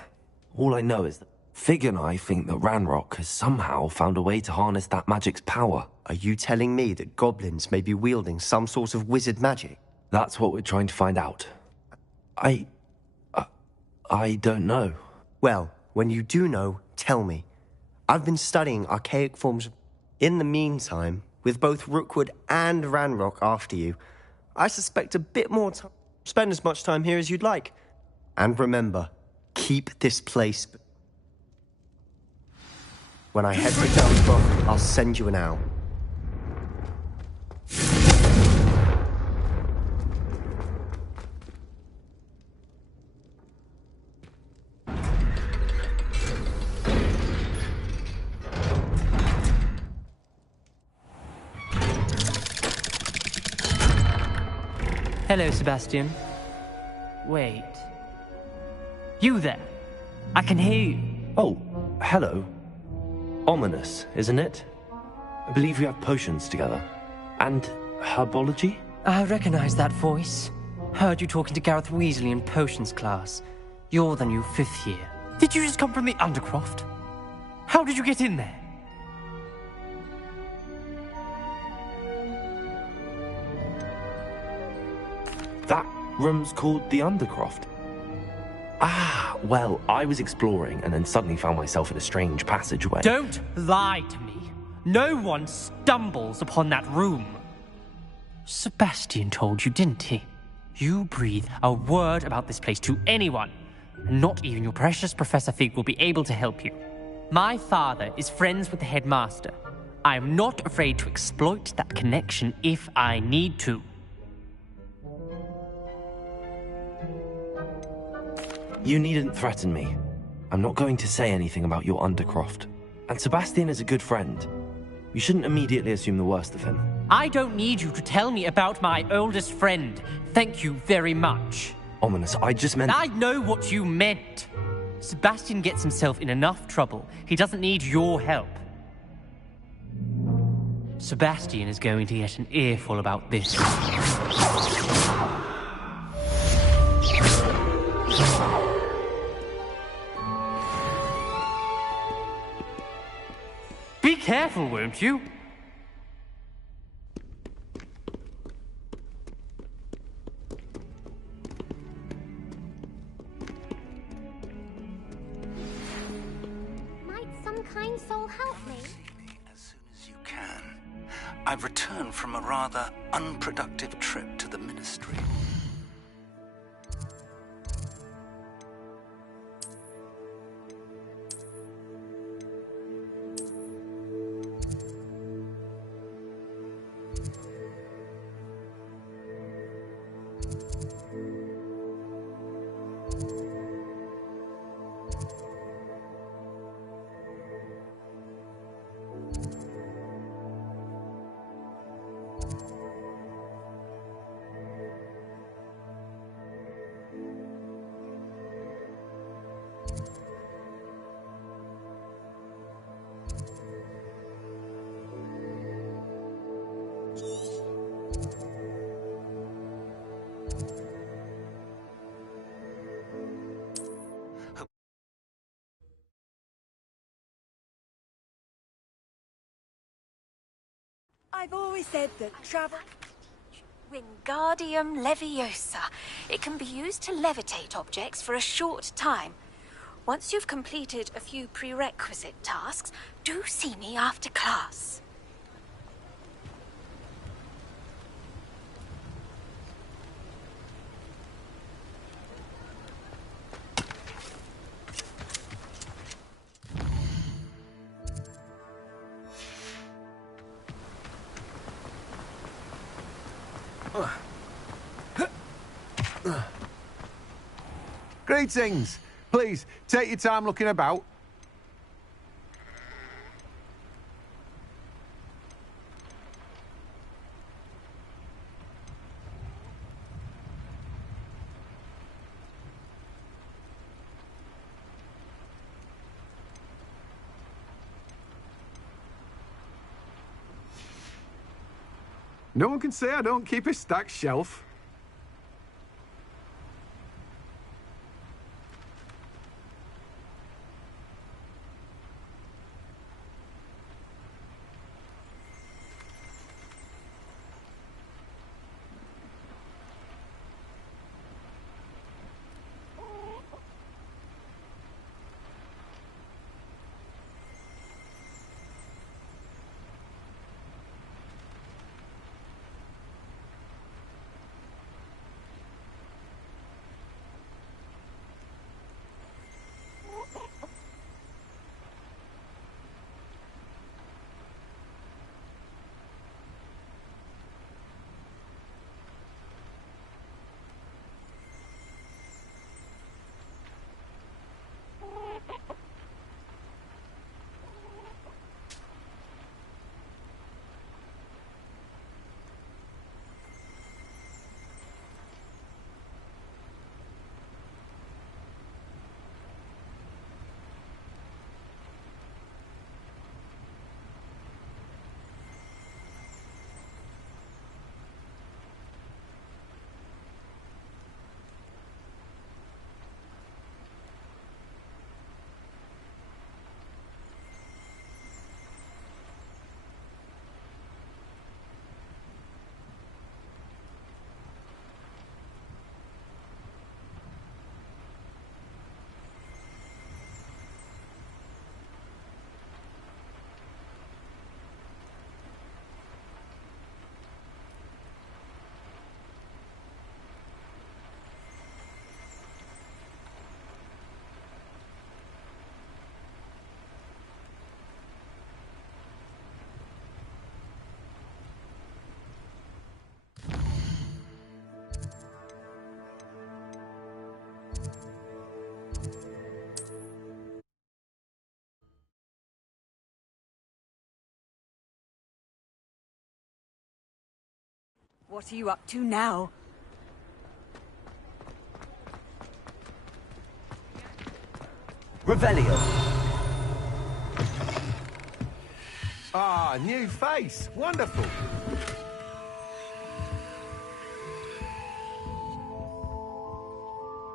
All I know is that Fig and I think that Ranrock has somehow found a way to harness that magic's power. Are you telling me that goblins may be wielding some sort of wizard magic? That's what we're trying to find out. I don't know. Well, when you do know, tell me. I've been studying archaic forms. In the meantime, with both Rookwood and Ranrock after you, I suspect a bit more time. Spend as much time here as you'd like. And remember, keep this place. When I head to Feldcroft, I'll send you an owl. Hello, Sebastian. Wait. You there? I can hear you. Oh, hello. Ominous, isn't it? I believe we have potions together. And herbology? I recognize that voice. Heard you talking to Gareth Weasley in potions class. You're the new 5th year. Did you just come from the Undercroft? How did you get in there? That room's called the Undercroft. Ah, well, I was exploring and then suddenly found myself in a strange passageway. Don't lie to me. No one stumbles upon that room. Sebastian told you, didn't he? You breathe a word about this place to anyone, and not even your precious Professor Fig will be able to help you. My father is friends with the headmaster. I am not afraid to exploit that connection if I need to. You needn't threaten me. I'm not going to say anything about your Undercroft. And Sebastian is a good friend. You shouldn't immediately assume the worst of him. I don't need you to tell me about my oldest friend. Thank you very much. Ominous, I just meant... I know what you meant. Sebastian gets himself in enough trouble. He doesn't need your help. Sebastian is going to get an earful about this. Be careful, won't you? Might some kind soul help me? As soon as you can. I've returned from a rather unproductive trip to the Ministry. I've always said that travel... Wingardium Leviosa. It can be used to levitate objects for a short time. Once you've completed a few prerequisite tasks, do see me after class. Greetings. Please, take your time looking about. No one can say I don't keep a stacked shelf. What are you up to now? Revelio. Ah, new face. Wonderful.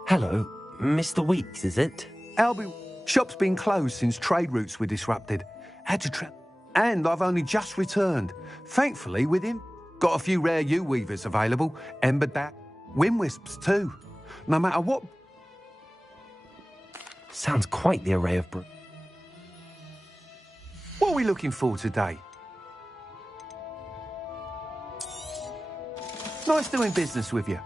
Hello, Mr. Weeks, is it? Albie, shop's been closed since trade routes were disrupted. Had to and I've only just returned. Thankfully, with him, got a few rare U-weavers available. Ember Dat, Windwisps too. No matter what... Sounds quite the array of What are we looking for today? Nice doing business with you.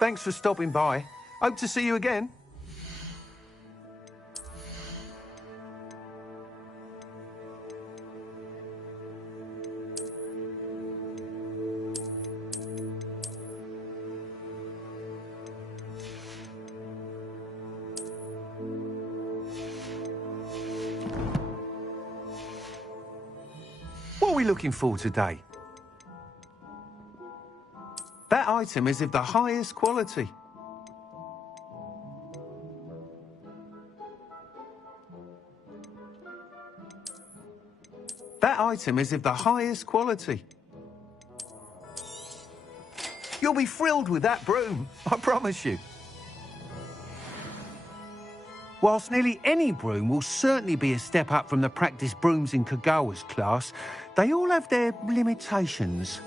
Thanks for stopping by. Hope to see you again. What are we looking for today? That item is of the highest quality. That item is of the highest quality. You'll be thrilled with that broom, I promise you. Whilst nearly any broom will certainly be a step up from the practice brooms in Kagawa's class, they all have their limitations.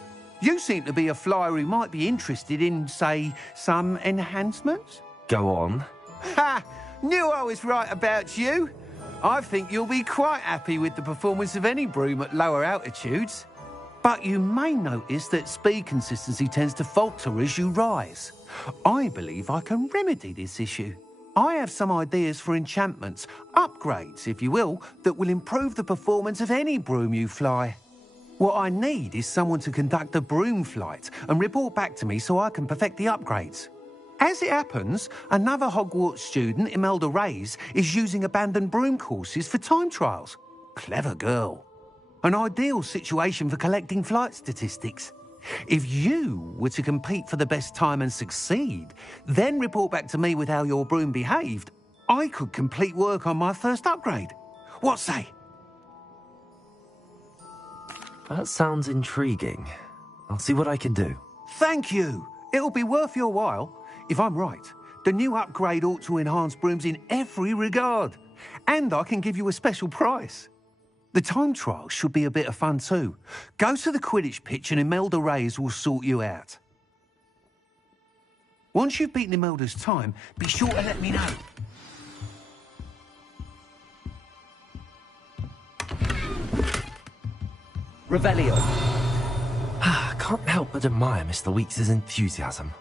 You seem to be a flyer who might be interested in, say, some enhancements? Go on. Ha! Knew I was right about you. I think you'll be quite happy with the performance of any broom at lower altitudes. But you may notice that speed consistency tends to falter as you rise. I believe I can remedy this issue. I have some ideas for enchantments, upgrades, if you will, that will improve the performance of any broom you fly. What I need is someone to conduct a broom flight and report back to me so I can perfect the upgrades. As it happens, another Hogwarts student, Imelda Reyes, is using abandoned broom courses for time trials. Clever girl. An ideal situation for collecting flight statistics. If you were to compete for the best time and succeed, then report back to me with how your broom behaved, I could complete work on my first upgrade. What say? That sounds intriguing. I'll see what I can do. Thank you. It'll be worth your while. If I'm right, the new upgrade ought to enhance brooms in every regard. And I can give you a special price. The time trial should be a bit of fun too. Go to the Quidditch pitch and Imelda Reyes will sort you out. Once you've beaten Imelda's time, be sure to let me know. Revelio. Can't help but admire Mr. Weeks' enthusiasm.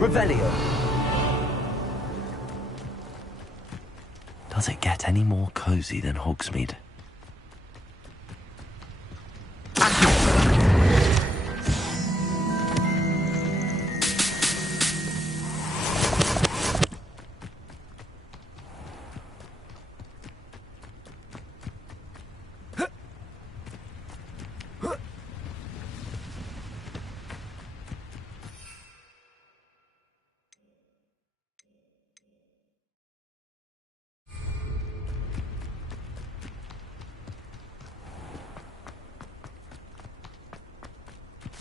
Revelio. Does it get any more cozy than Hogsmeade?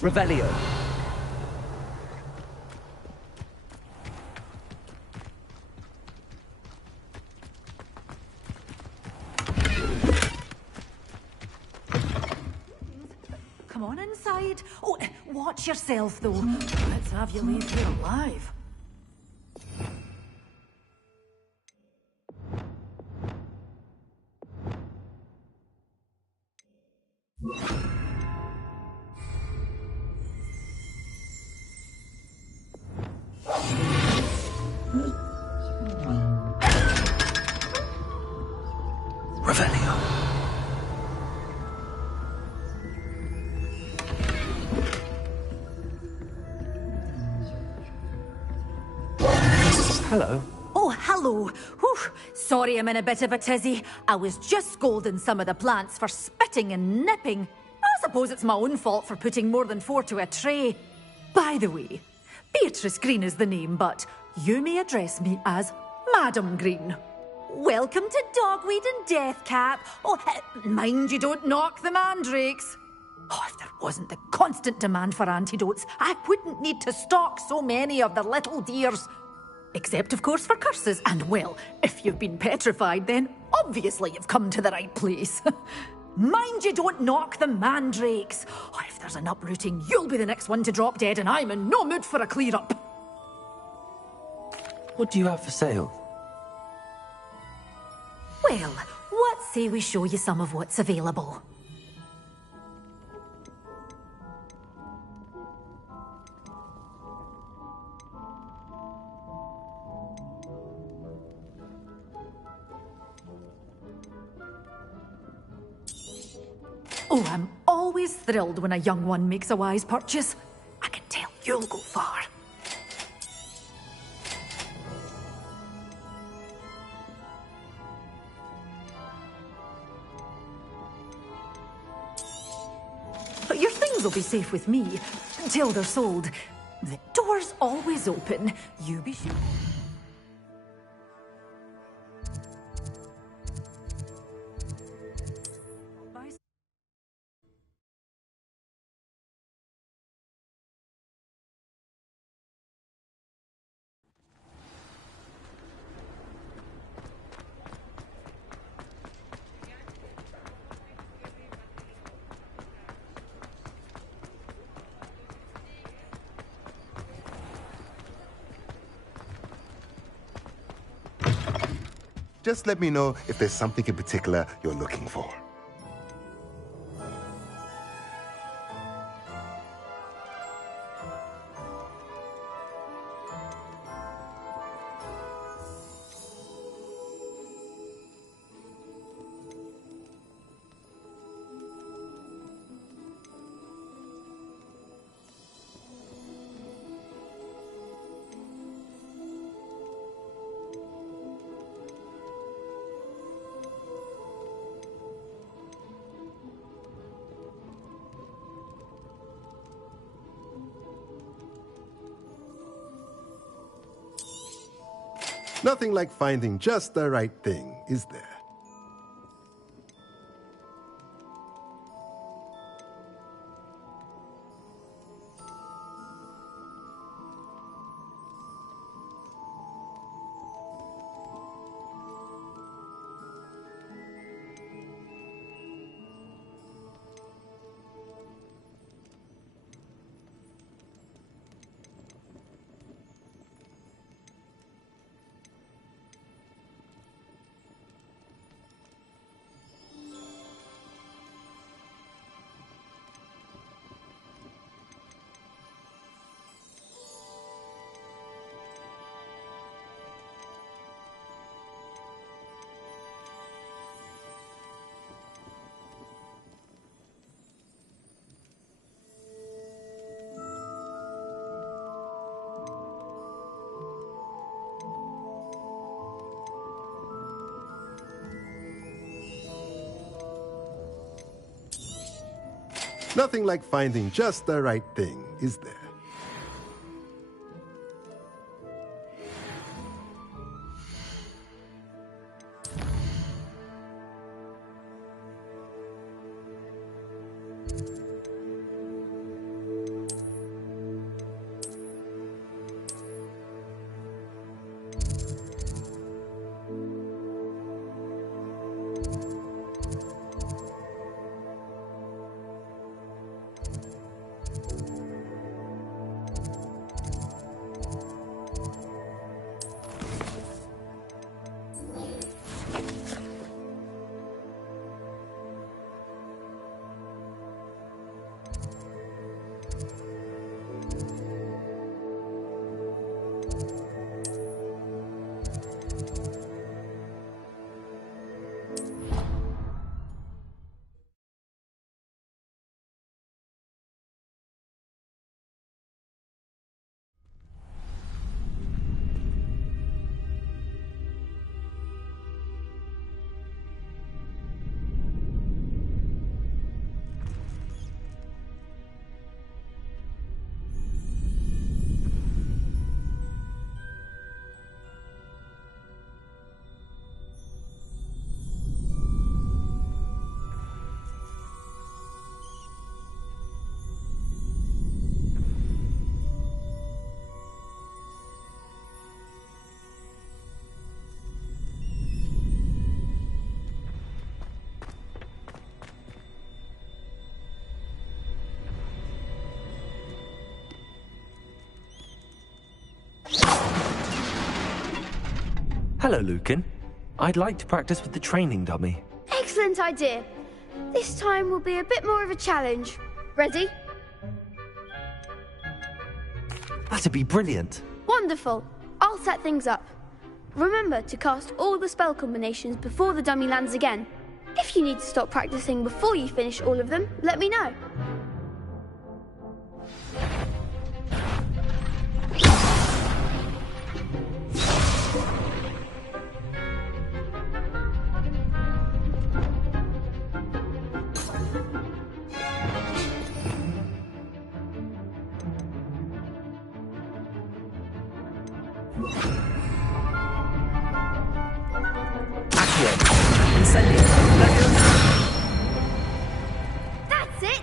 Revelio. Come on inside. Oh, watch yourself, though. Let's have you leave here alive. Hello. Oh, hello. Whew. Sorry I'm in a bit of a tizzy. I was just scolding some of the plants for spitting and nipping. I suppose it's my own fault for putting more than 4 to a tray. By the way, Beatrice Green is the name, but you may address me as Madam Green. Welcome to Dogweed and Deathcap. Oh, mind you don't knock the mandrakes. Oh, if there wasn't the constant demand for antidotes, I wouldn't need to stock so many of the little dears. Except, of course, for curses. And, well, if you've been petrified, then obviously you've come to the right place. Mind you don't knock the mandrakes. Oh, if there's an uprooting, you'll be the next one to drop dead, and I'm in no mood for a clear-up. What do you have for sale? Well, what say we show you some of what's available? Oh, I'm always thrilled when a young one makes a wise purchase. I can tell you'll go far. But your things will be safe with me until they're sold. The door's always open. You be sure. Just let me know if there's something in particular you're looking for. Nothing like finding just the right thing, is there? Nothing like finding just the right thing, is there? Hello, Lucan. I'd like to practice with the training dummy. Excellent idea. This time will be a bit more of a challenge. Ready? That'd be brilliant. Wonderful. I'll set things up. Remember to cast all the spell combinations before the dummy lands again. If you need to stop practicing before you finish all of them, let me know. That's it!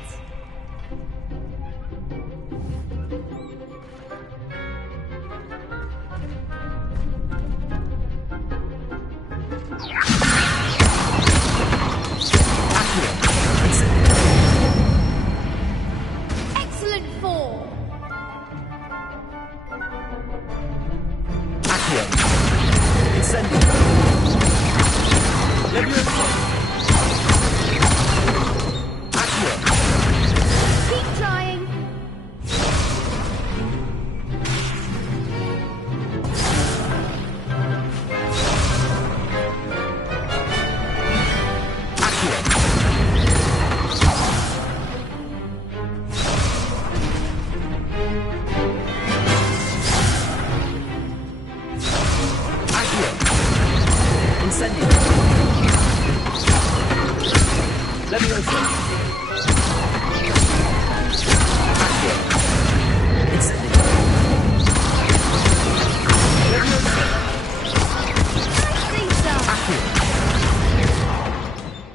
Excellent form! Keep trying.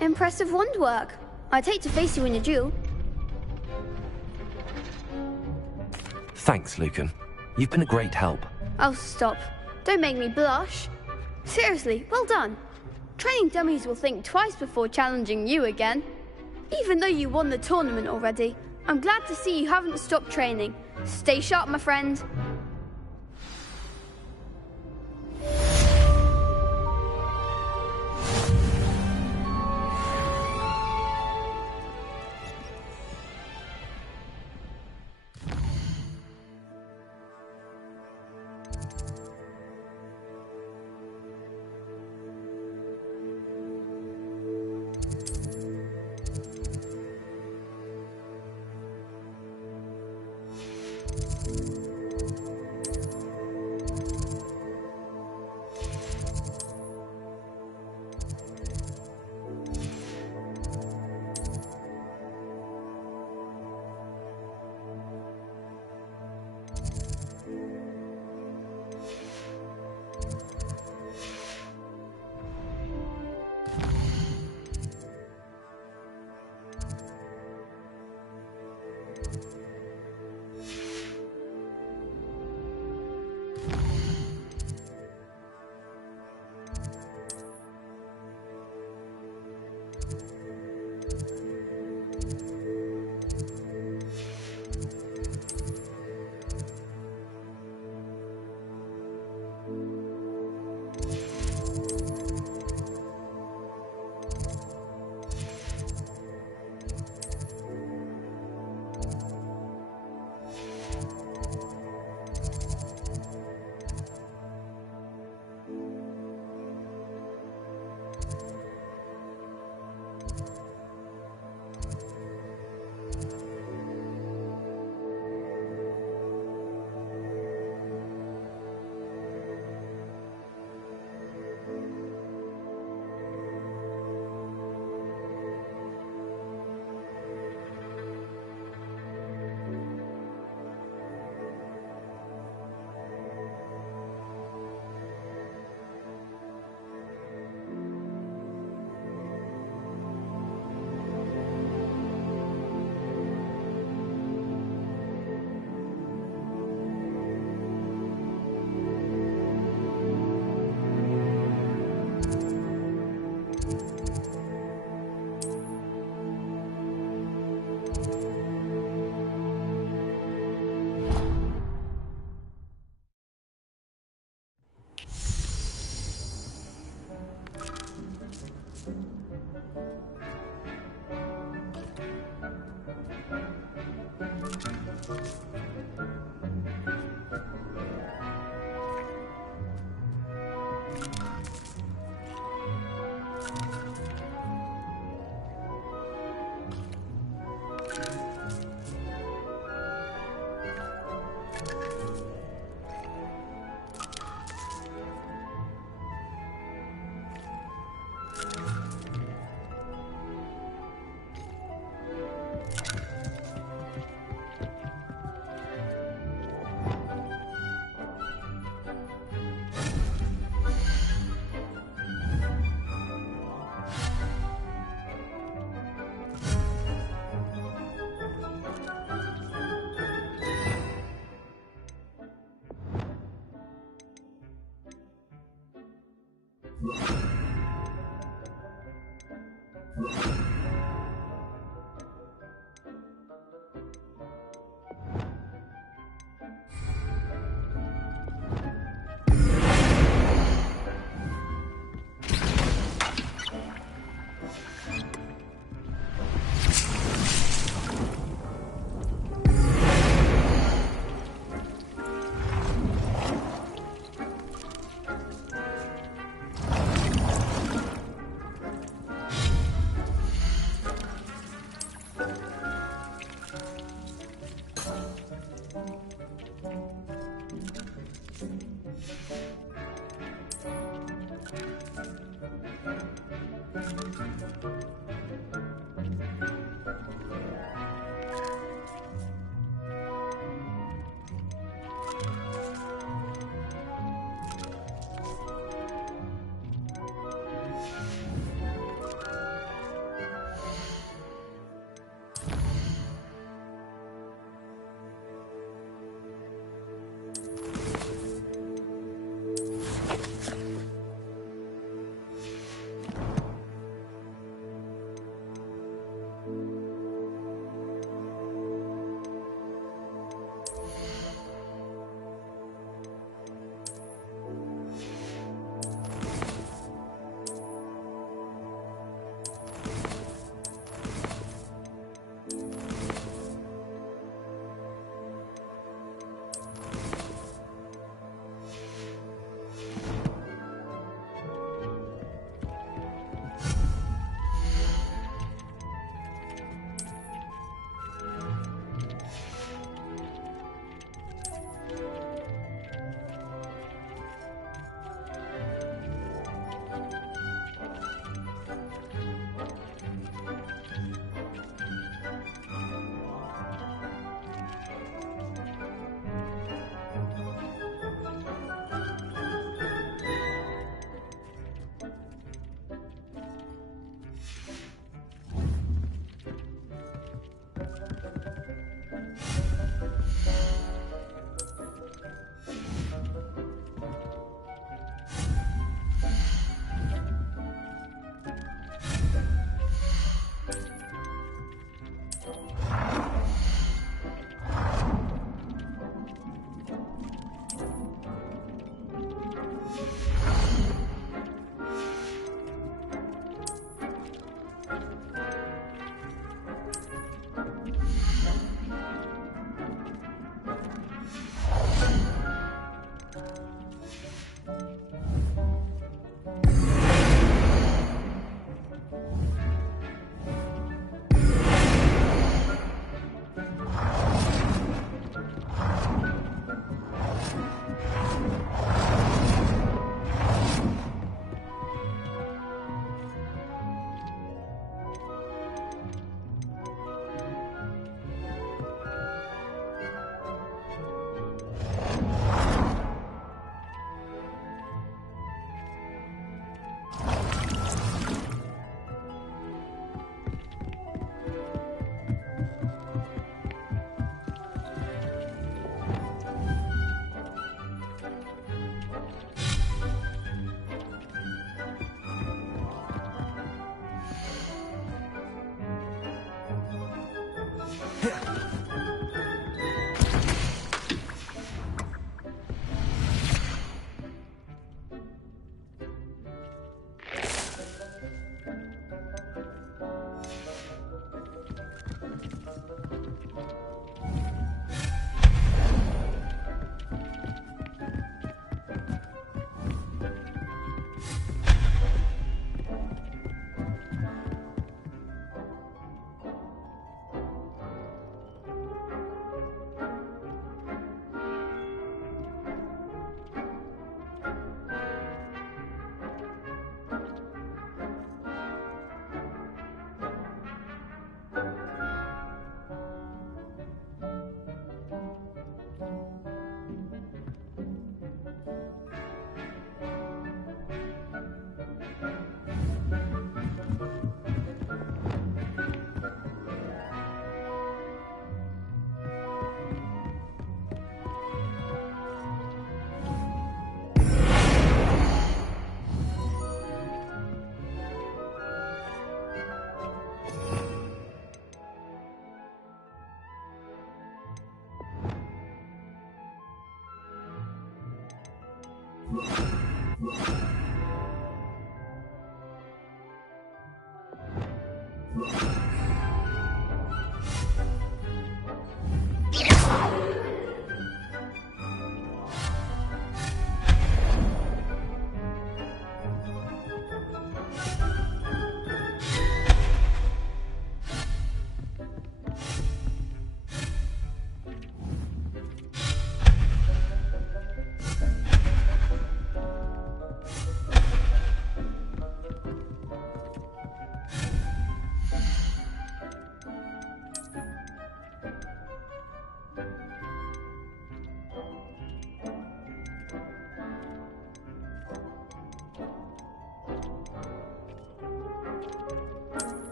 Impressive wand work. I'd hate to face you in a duel. Thanks, Lucan. You've been a great help. Oh, stop. Don't make me blush. Seriously, well done. Training dummies will think twice before challenging you again. Even though you won the tournament already, I'm glad to see you haven't stopped training. Stay sharp, my friend.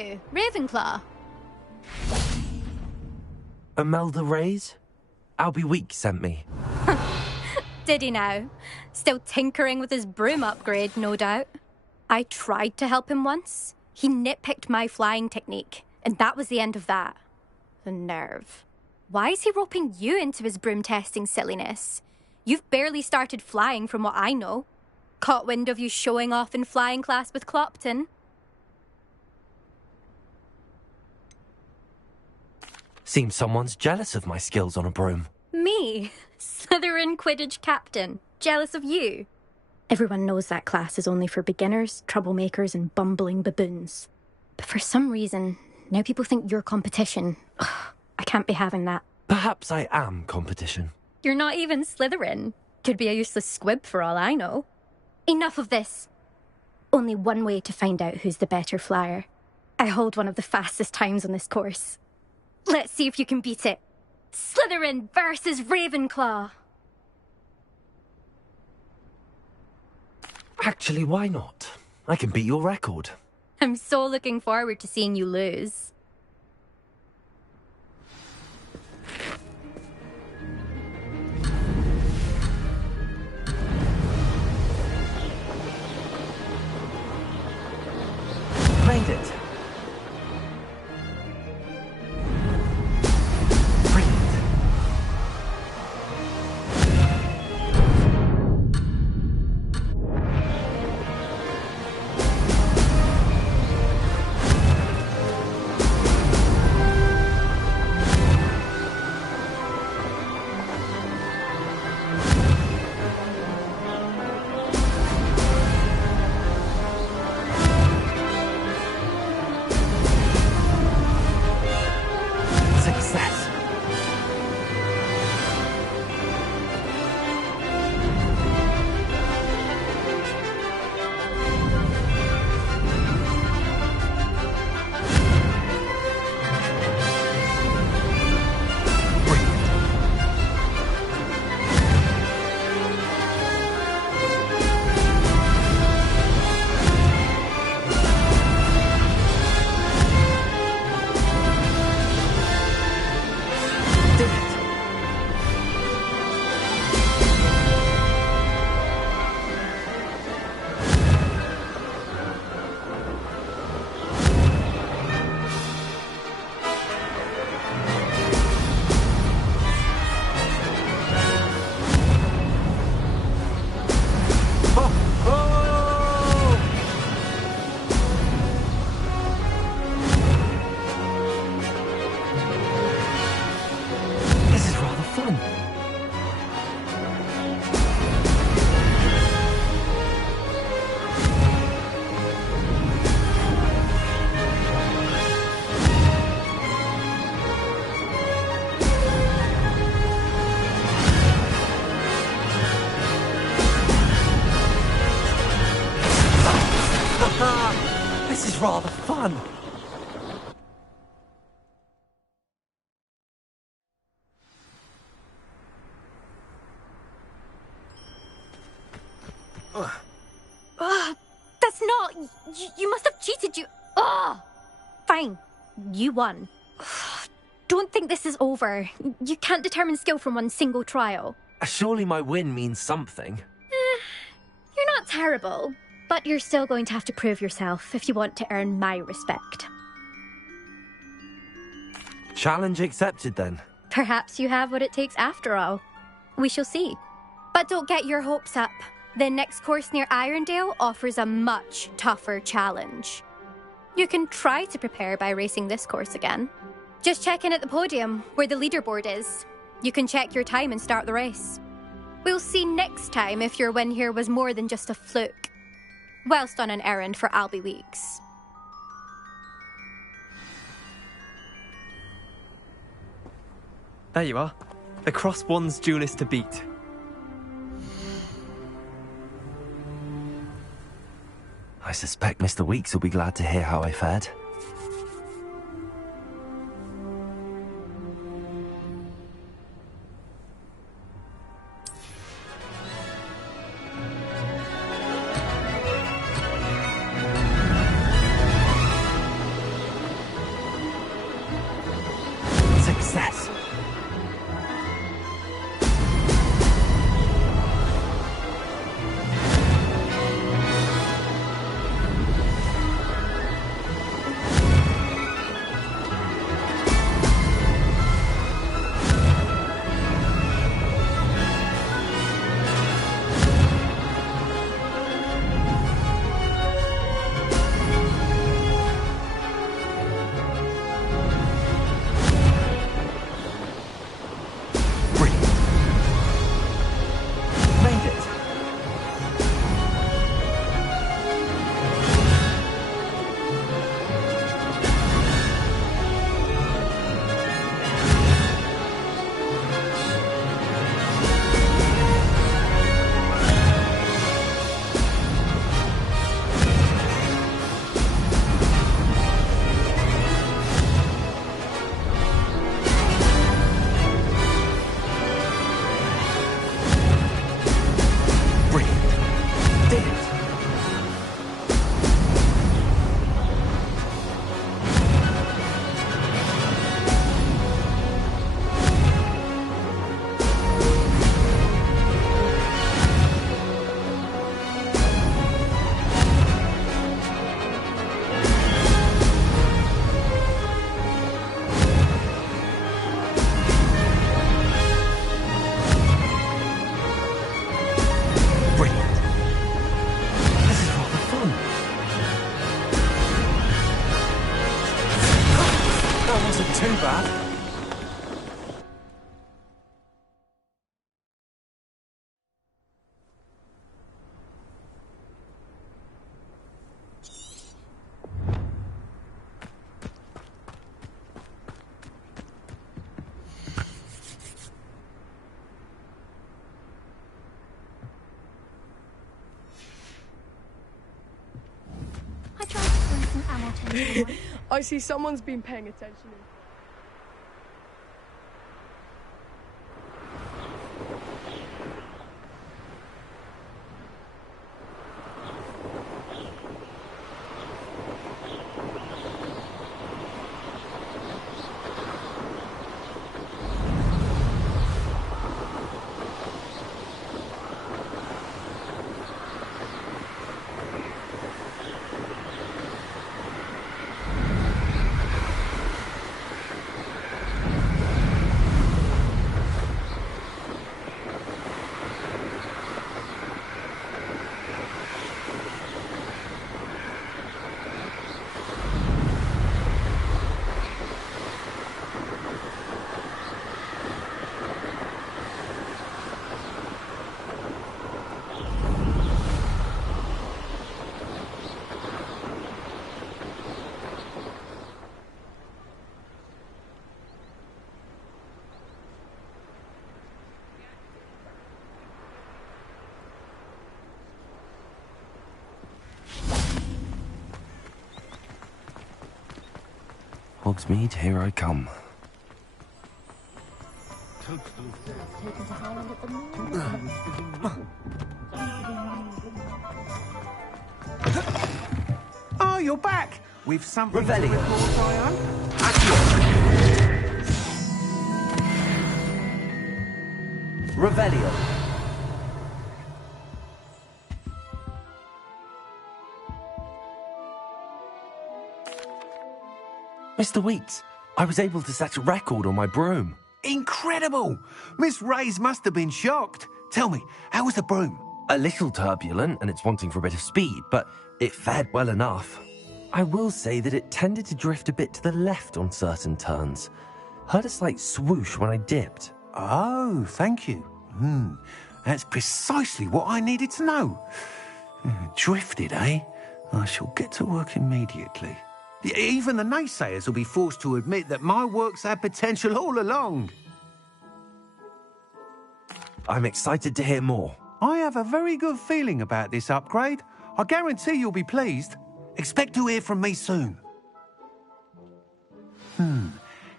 You, Ravenclaw. Imelda Reyes? Albie Weeks sent me. Did he now? Still tinkering with his broom upgrade, no doubt. I tried to help him once. He nitpicked my flying technique, and that was the end of that. The nerve. Why is he roping you into his broom testing silliness? You've barely started flying from what I know. Caught wind of you showing off in flying class with Clopton. Seems someone's jealous of my skills on a broom. Me? Slytherin Quidditch captain. Jealous of you? Everyone knows that class is only for beginners, troublemakers, and bumbling baboons. But for some reason, now people think you're competition. Ugh, I can't be having that. Perhaps I am competition. You're not even Slytherin. Could be a useless squib for all I know. Enough of this. Only one way to find out who's the better flyer. I hold one of the fastest times on this course. Let's see if you can beat it. Slytherin versus Ravenclaw. Actually, why not? I can beat your record. I'm so looking forward to seeing you lose. Made it. This is rather fun. That's not... You must have cheated, you... Fine. You won. Don't think this is over. You can't determine skill from one single trial. Surely my win means something. You're not terrible, but you're still going to have to prove yourself if you want to earn my respect. Challenge accepted, then. Perhaps you have what it takes after all. We shall see. But don't get your hopes up. The next course near Irondale offers a much tougher challenge. You can try to prepare by racing this course again. Just check in at the podium, where the leaderboard is. You can check your time and start the race. We'll see next time if your win here was more than just a fluke, whilst on an errand for Albie Weeks. There you are. The Cross Wands duelist to beat. I suspect Mr. Weeks will be glad to hear how I fared. too bad. I see someone's been paying attention. Hogsmeade, here I come. Oh, you're back! With something Revelio. to report, I am. Revelio. Mr. Weeks, I was able to set a record on my broom. Incredible! Miss Reyes must have been shocked. Tell me, how was the broom? A little turbulent and it's wanting for a bit of speed, but it fared well enough. I will say that it tended to drift a bit to the left on certain turns. Heard a slight swoosh when I dipped. Oh, thank you. That's precisely what I needed to know. Drifted, eh? I shall get to work immediately. Even the naysayers will be forced to admit that my work's had potential all along. I'm excited to hear more. I have a very good feeling about this upgrade. I guarantee you'll be pleased. Expect to hear from me soon.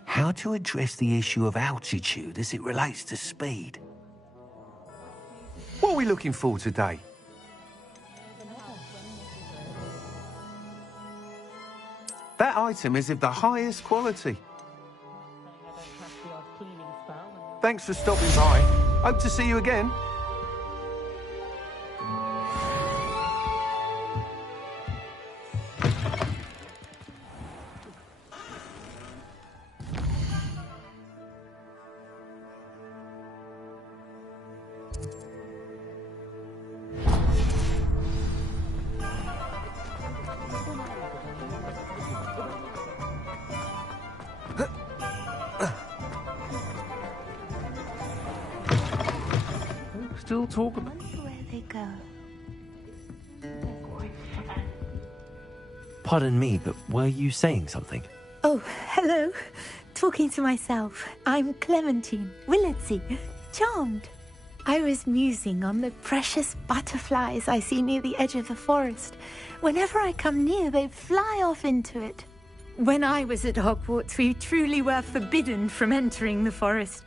How to address the issue of altitude as it relates to speed? What are we looking for today? That item is of the highest quality. Thanks for stopping by. Hope to see you again. Still talk about Where they go. Pardon me, but were you saying something? Oh, hello. Talking to myself. I'm Clementine Willardsey. Charmed. I was musing on the precious butterflies I see near the edge of the forest. Whenever I come near, they fly off into it. When I was at Hogwarts, we truly were forbidden from entering the forest.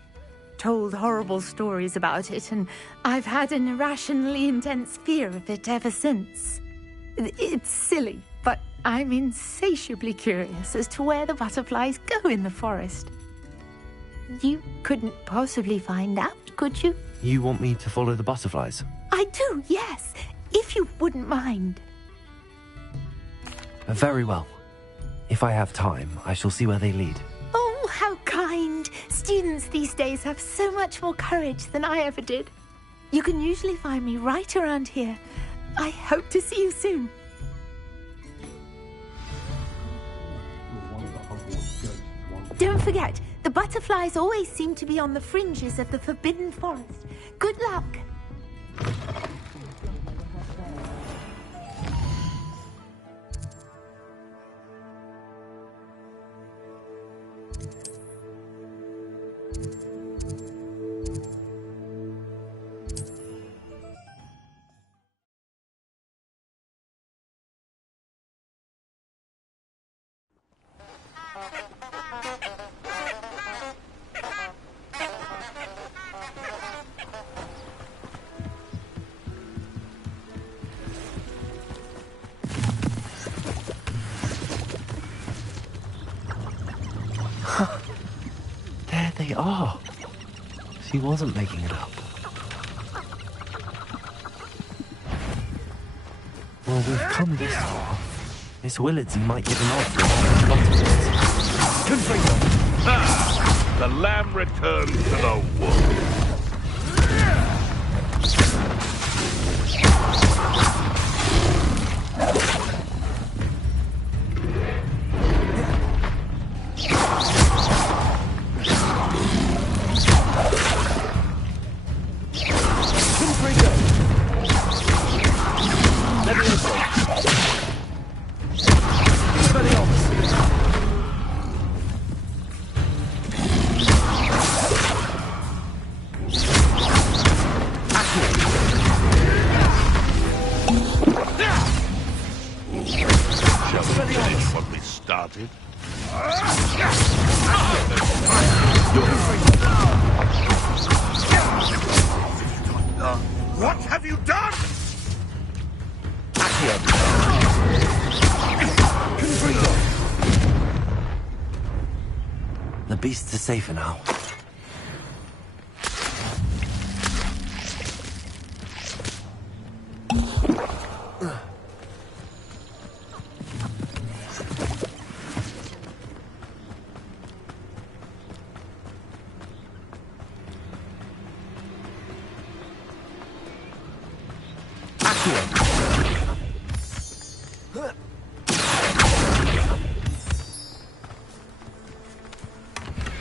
Told horrible stories about it, and I've had an irrationally intense fear of it ever since. It's silly, but I'm insatiably curious as to where the butterflies go in the forest. You couldn't possibly find out, could you? You want me to follow the butterflies? I do, yes, if you wouldn't mind. Very well. If I have time, I shall see where they lead. Oh, how kind. Students these days have so much more courage than I ever did. You can usually find me right around here. I hope to see you soon. Don't forget, the butterflies always seem to be on the fringes of the Forbidden Forest. Good luck. There they are. She wasn't making it up. Well, we've come this far. Miss Willardsey might get an offer. Ah, the lamb returns to the wood. What have you done? The beasts are safer now.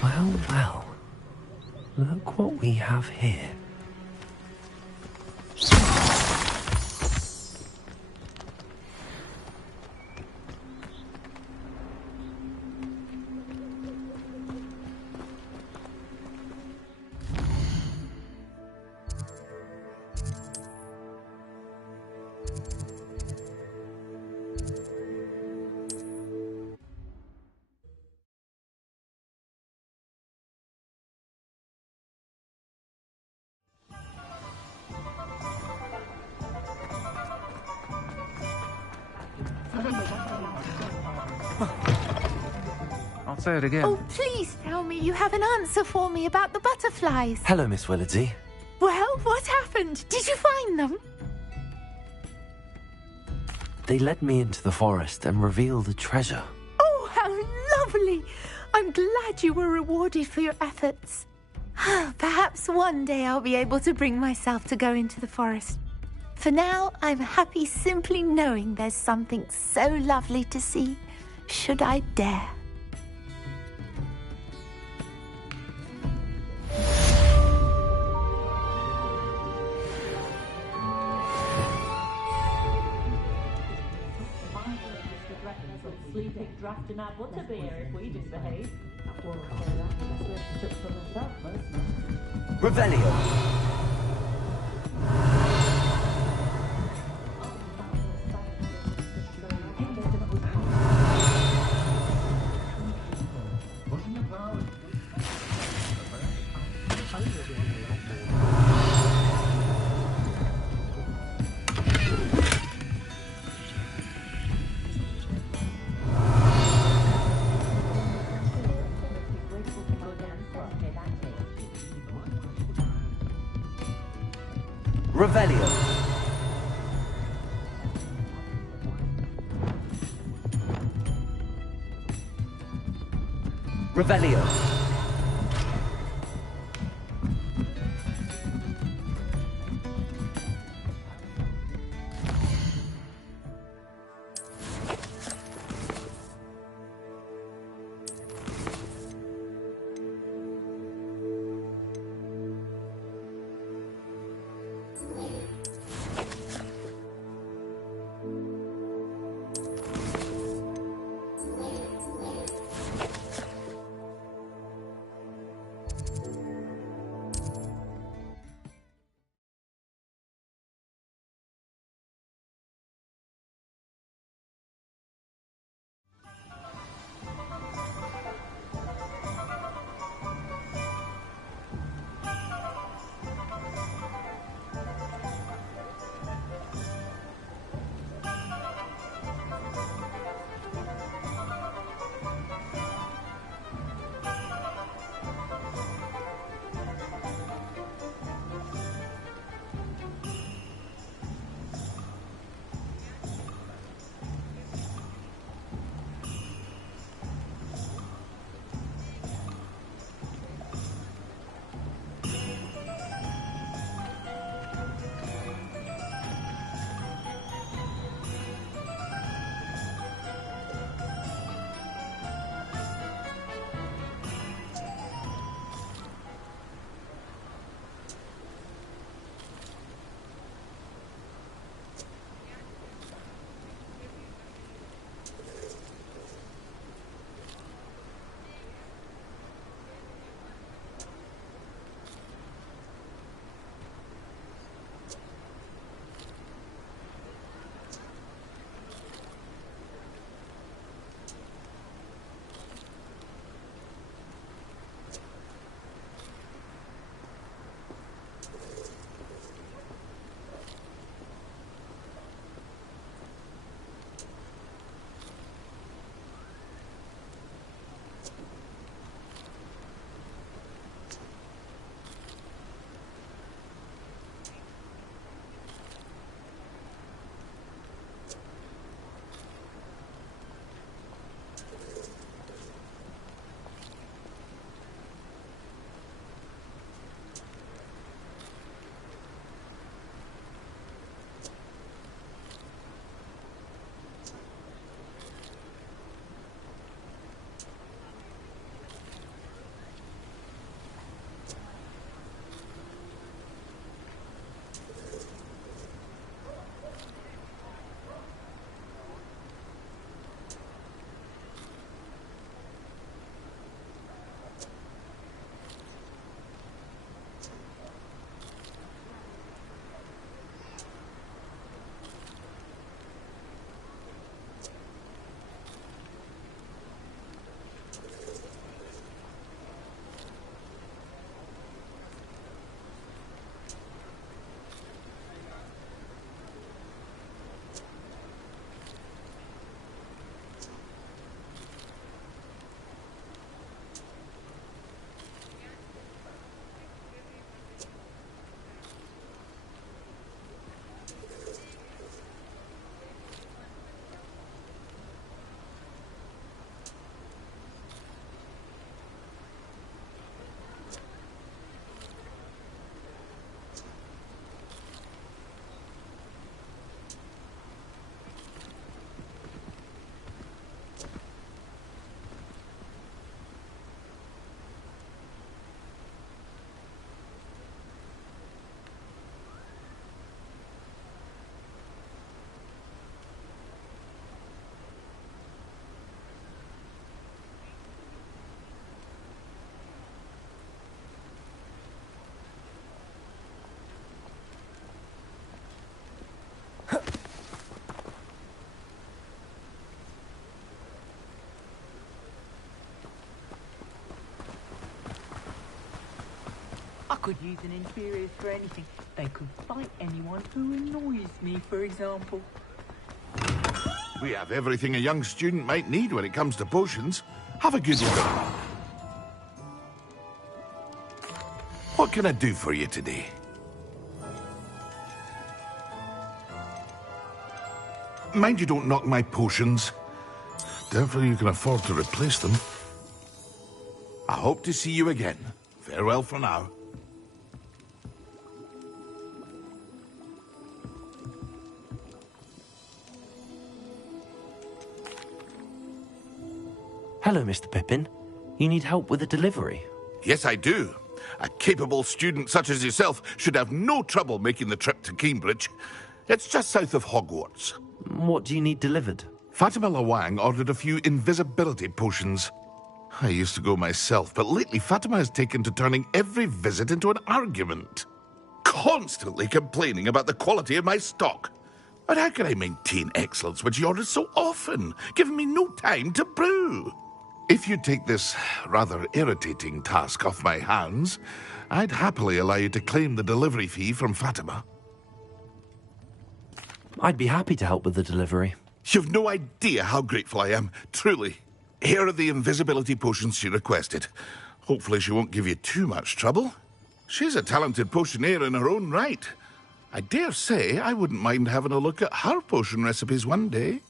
Well, well. Look what we have here. I'll say it again. Oh, please tell me you have an answer for me about the butterflies. Hello, Miss Willardsey. Well, what happened? Did you find them? They led me into the forest and revealed a treasure. Oh, how lovely! I'm glad you were rewarded for your efforts. Perhaps one day I'll be able to bring myself to go into the forest. For now, I'm happy simply knowing there's something so lovely to see, should I dare. Sleeping, drafting our butterbeer if we misbehave. Revelio. Revelio. Revelio. could use an inferior for anything. They could fight anyone who annoys me, for example. We have everything a young student might need when it comes to potions. Have a good look. What can I do for you today? Mind you don't knock my potions. Doubtfully you can afford to replace them. I hope to see you again. Farewell for now. Hello, Mr. Pippin. You need help with a delivery? Yes, I do. A capable student such as yourself should have no trouble making the trip to Cambridge. It's just south of Hogwarts. What do you need delivered? Fatima Lawang ordered a few invisibility potions. I used to go myself, but lately Fatima has taken to turning every visit into an argument. Constantly complaining about the quality of my stock. But how can I maintain excellence when she orders so often, giving me no time to brew? If you take this rather irritating task off my hands, I'd happily allow you to claim the delivery fee from Fatima. I'd be happy to help with the delivery. You've no idea how grateful I am, truly. Here are the invisibility potions she requested. Hopefully she won't give you too much trouble. She's a talented potioneer in her own right. I dare say I wouldn't mind having a look at her potion recipes one day.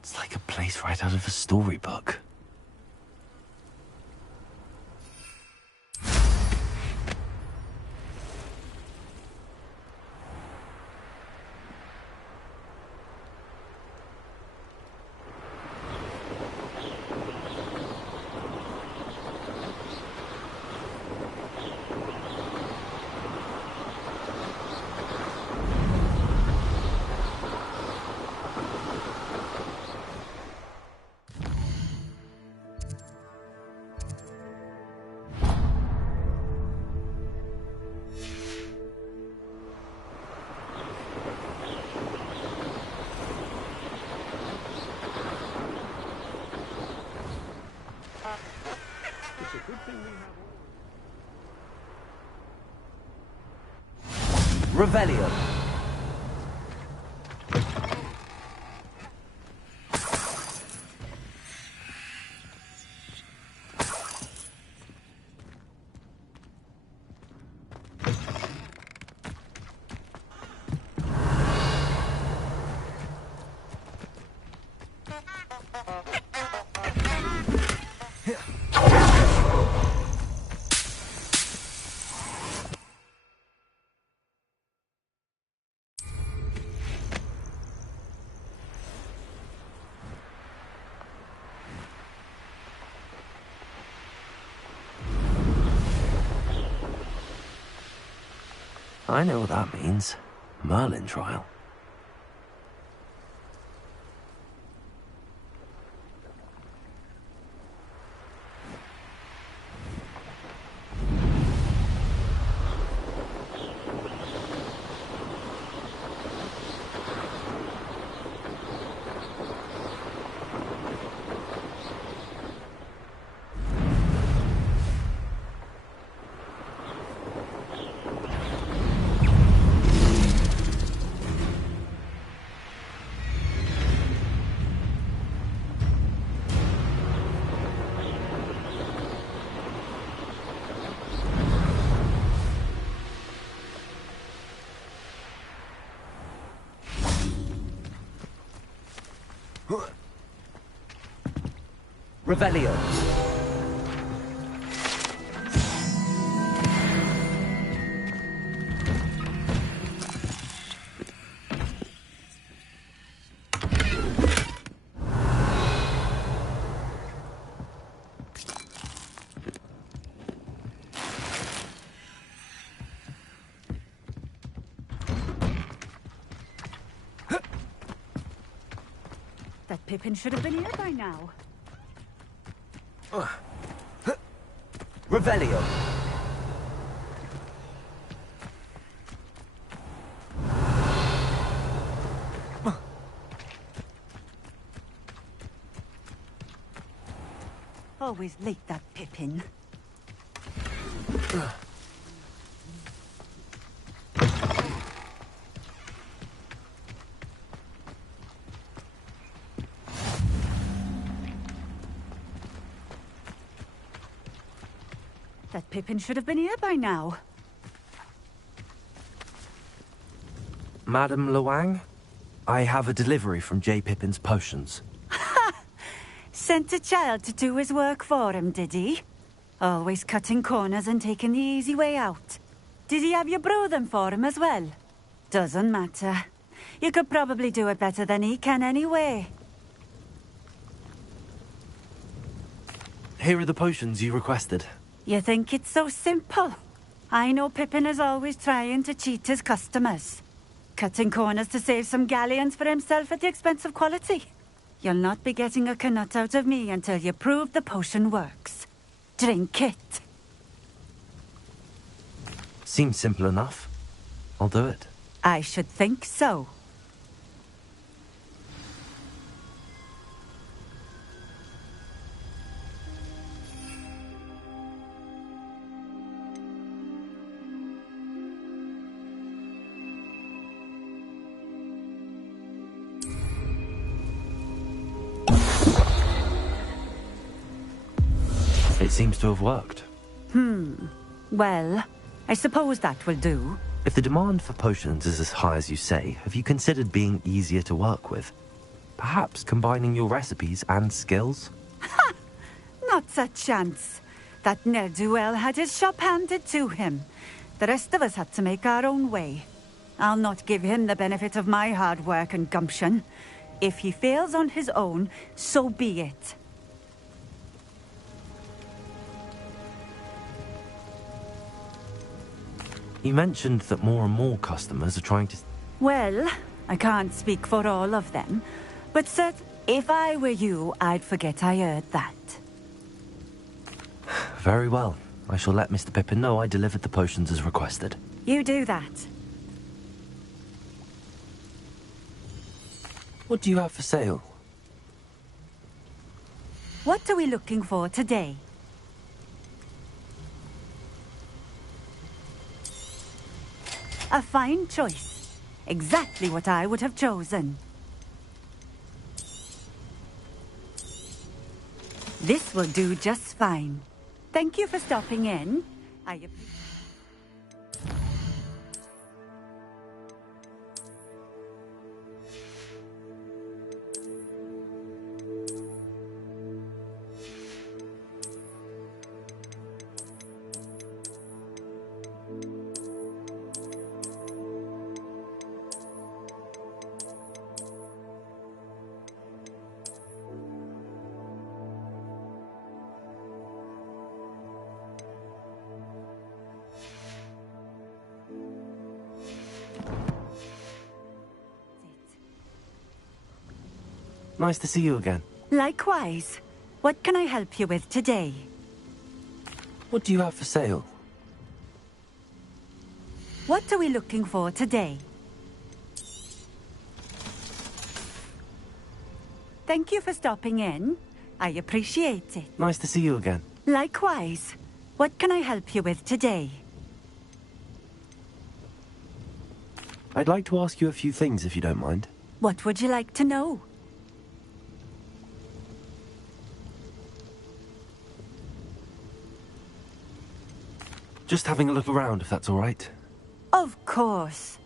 It's like a place right out of a storybook. Revelio. I know what that means. Merlin trial. Revelio. That Pippin should have been here by now. Revelio. Always late, that Pippin. That Pippin should have been here by now. Madame Luang, I have a delivery from J. Pippin's potions. Sent a child to do his work for him, did he? Always cutting corners and taking the easy way out. Did he have you brew them for him as well? Doesn't matter. You could probably do it better than he can anyway. Here are the potions you requested. You think it's so simple? I know Pippin is always trying to cheat his customers. Cutting corners to save some galleons for himself at the expense of quality. You'll not be getting a canut out of me until you prove the potion works. Drink it. Seems simple enough. I'll do it. I should think so. It seems to have worked. Well, I suppose that will do. If the demand for potions is as high as you say, have you considered being easier to work with? Perhaps combining your recipes and skills? Not a chance. That ne'er-do-well had his shop handed to him. The rest of us had to make our own way. I'll not give him the benefit of my hard work and gumption. If he fails on his own, so be it. You mentioned that more and more customers are trying to... Well, I can't speak for all of them, but sir, if I were you, I'd forget I heard that. Very well. I shall let Mr. Pippin know I delivered the potions as requested. You do that. What do you have for sale? What are we looking for today? A fine choice. Exactly what I would have chosen. This will do just fine. Thank you for stopping in. I appreciate it. Nice to see you again. Likewise. What can I help you with today? What do you have for sale? What are we looking for today? Thank you for stopping in. I appreciate it. Nice to see you again. Likewise. What can I help you with today? I'd like to ask you a few things if you don't mind. What would you like to know? Just having a look around, if that's all right. Of course.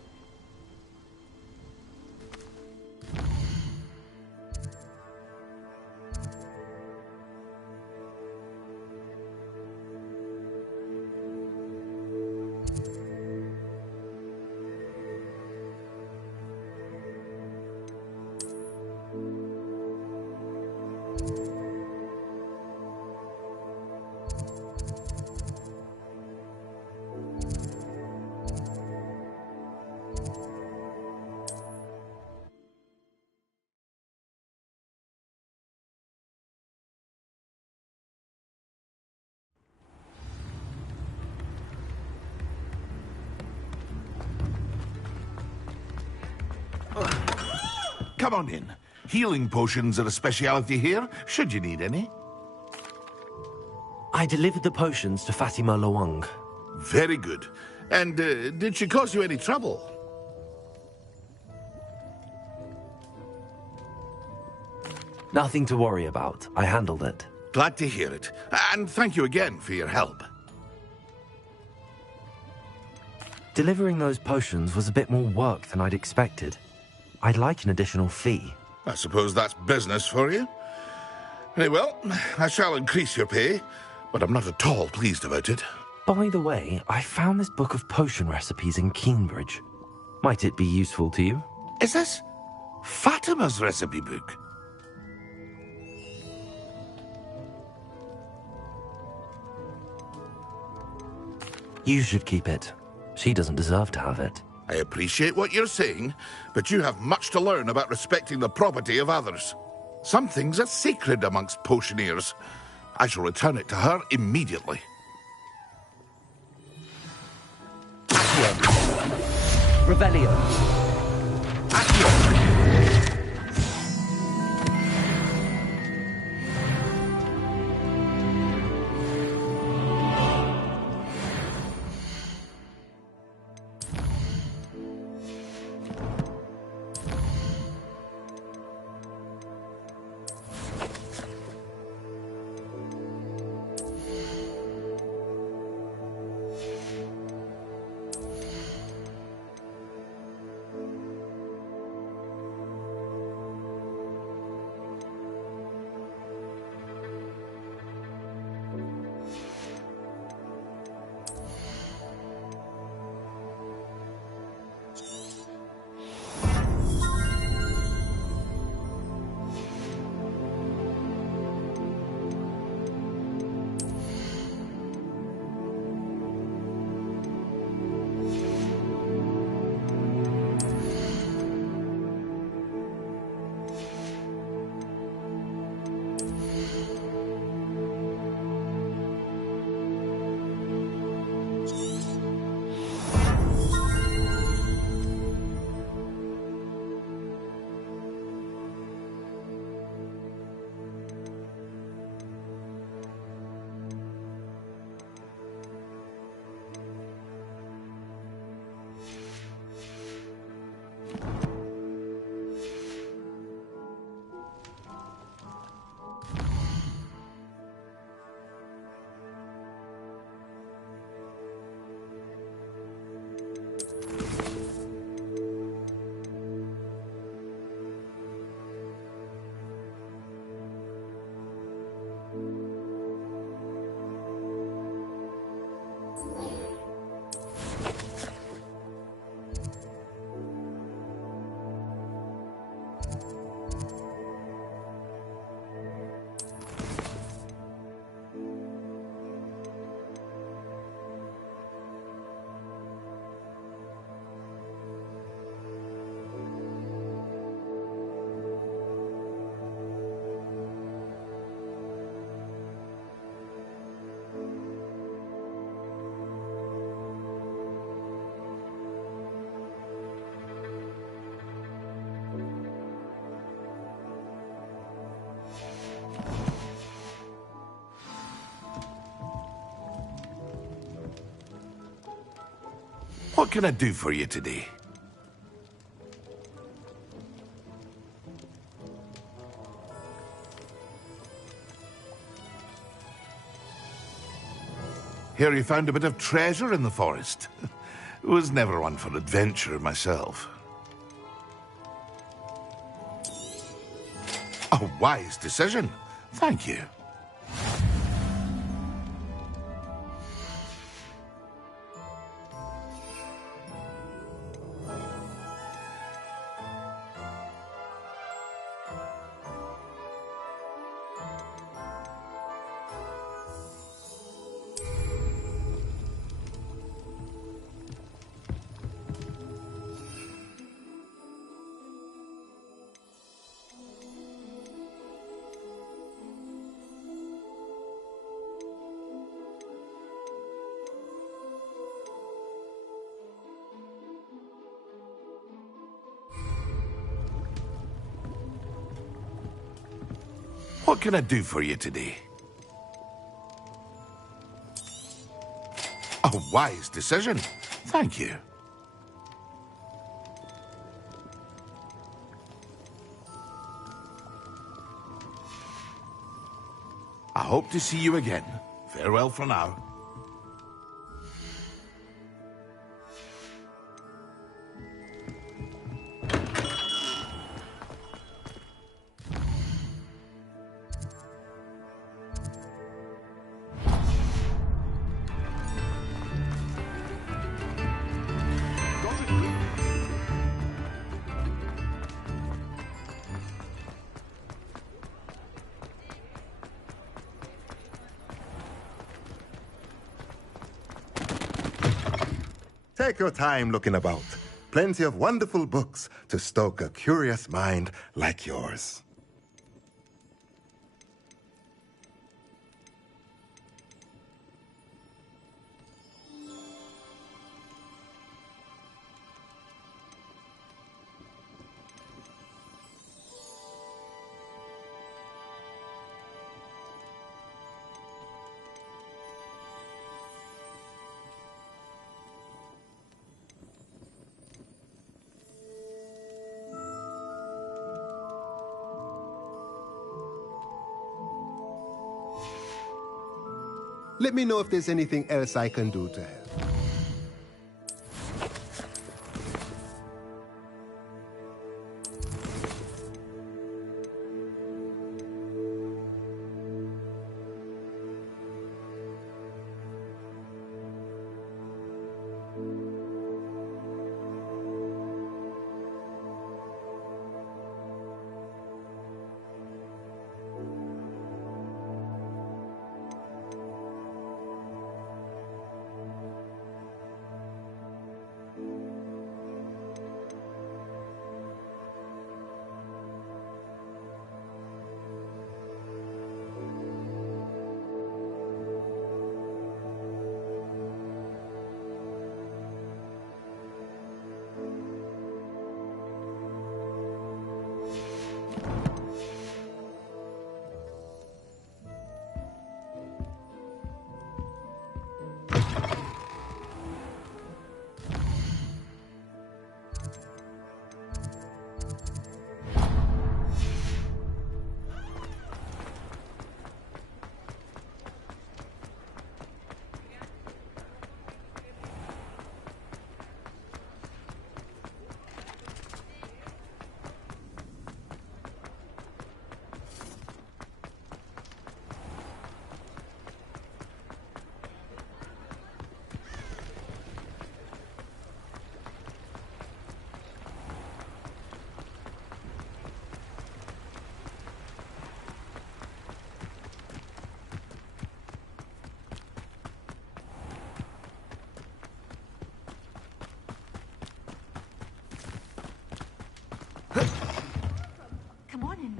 come on in. Healing potions are a speciality here, should you need any. I delivered the potions to Fatima Lawang. Very good. And did she cause you any trouble? Nothing to worry about. I handled it. Glad to hear it. And thank you again for your help. Delivering those potions was a bit more work than I'd expected. I'd like an additional fee. I suppose that's business for you. Very well, I shall increase your pay, but I'm not at all pleased about it. By the way, I found this book of potion recipes in Keenbridge. Might it be useful to you? Is this Fatima's recipe book? You should keep it. She doesn't deserve to have it. I appreciate what you're saying, but you have much to learn about respecting the property of others. Some things are sacred amongst potioneers. I shall return it to her immediately. Revelio. What can I do for you today? Hear you found a bit of treasure in the forest. Was never one for adventure myself. A wise decision. Thank you. What can I do for you today? A wise decision. Thank you. I hope to see you again. Farewell for now. Take your time looking about. Plenty of wonderful books to stoke a curious mind like yours. Let me know if there's anything else I can do to help.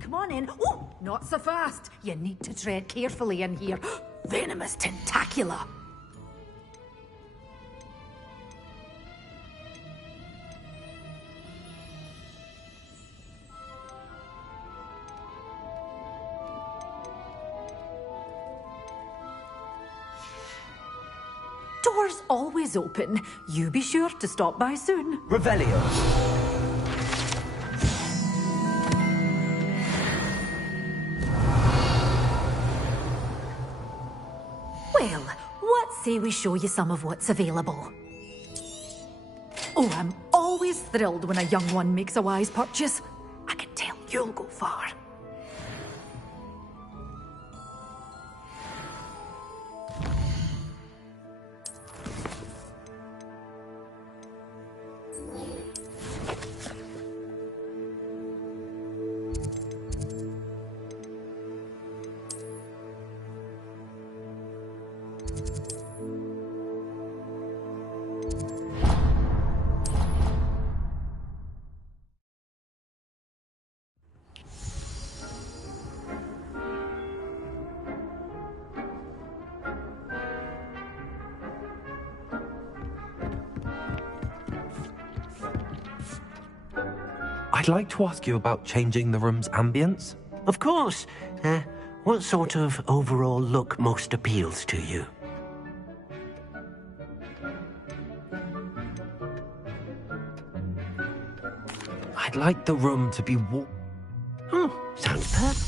Come on in. Oh, not so fast. You need to tread carefully in here. Venomous tentacula. Doors always open. You be sure to stop by soon. Revelio. Well, what say we show you some of what's available? Oh, I'm always thrilled when a young one makes a wise purchase. I can tell you'll go far. I'd like to ask you about changing the room's ambience. Of course. What sort of overall look most appeals to you? I'd like the room to be warm. Oh, sounds perfect.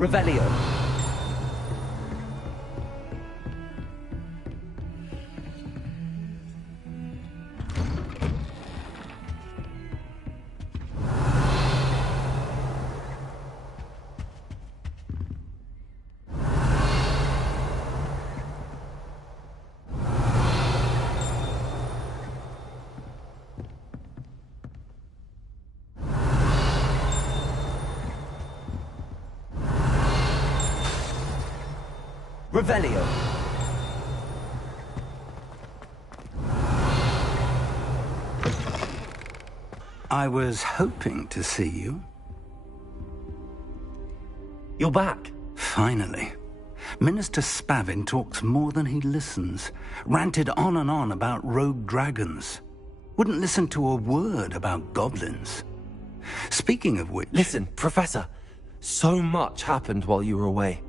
Revelio. Revelio. I was hoping to see you. You're back. Finally. Minister Spavin talks more than he listens. Ranted on and on about rogue dragons. Wouldn't listen to a word about goblins. Speaking of which... Listen, Professor. So much happened while you were away.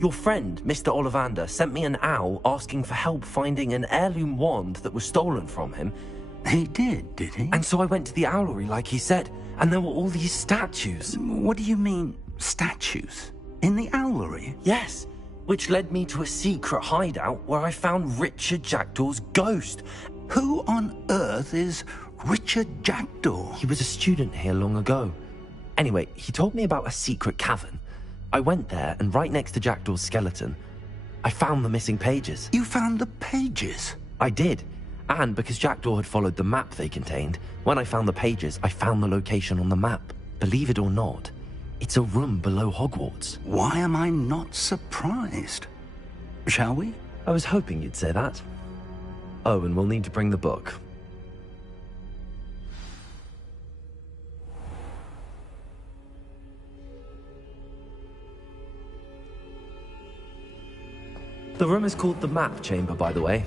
Your friend, Mr. Ollivander, sent me an owl asking for help finding an heirloom wand that was stolen from him. He did he? And so I went to the owlery like he said, and there were all these statues. What do you mean, statues? In the owlery? Yes, which led me to a secret hideout where I found Richard Jackdaw's ghost. Who on earth is Richard Jackdaw? He was a student here long ago. Anyway, he told me about a secret cavern. I went there, and right next to Jackdaw's skeleton, I found the missing pages. You found the pages? I did. And because Jackdaw had followed the map they contained, when I found the pages, I found the location on the map. Believe it or not, it's a room below Hogwarts. Why am I not surprised? Shall we? I was hoping you'd say that. Oh, and we'll need to bring the book. The room is called the Map Chamber, by the way.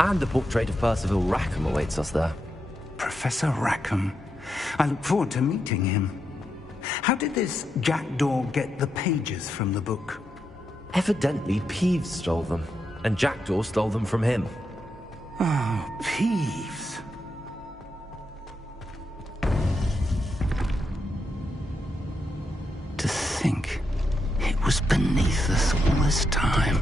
And the portrait of Percival Rackham awaits us there. Professor Rackham. I look forward to meeting him. How did this Jackdaw get the pages from the book? Evidently, Peeves stole them, and Jackdaw stole them from him. Oh, Peeves. To think it was beneath us all this time.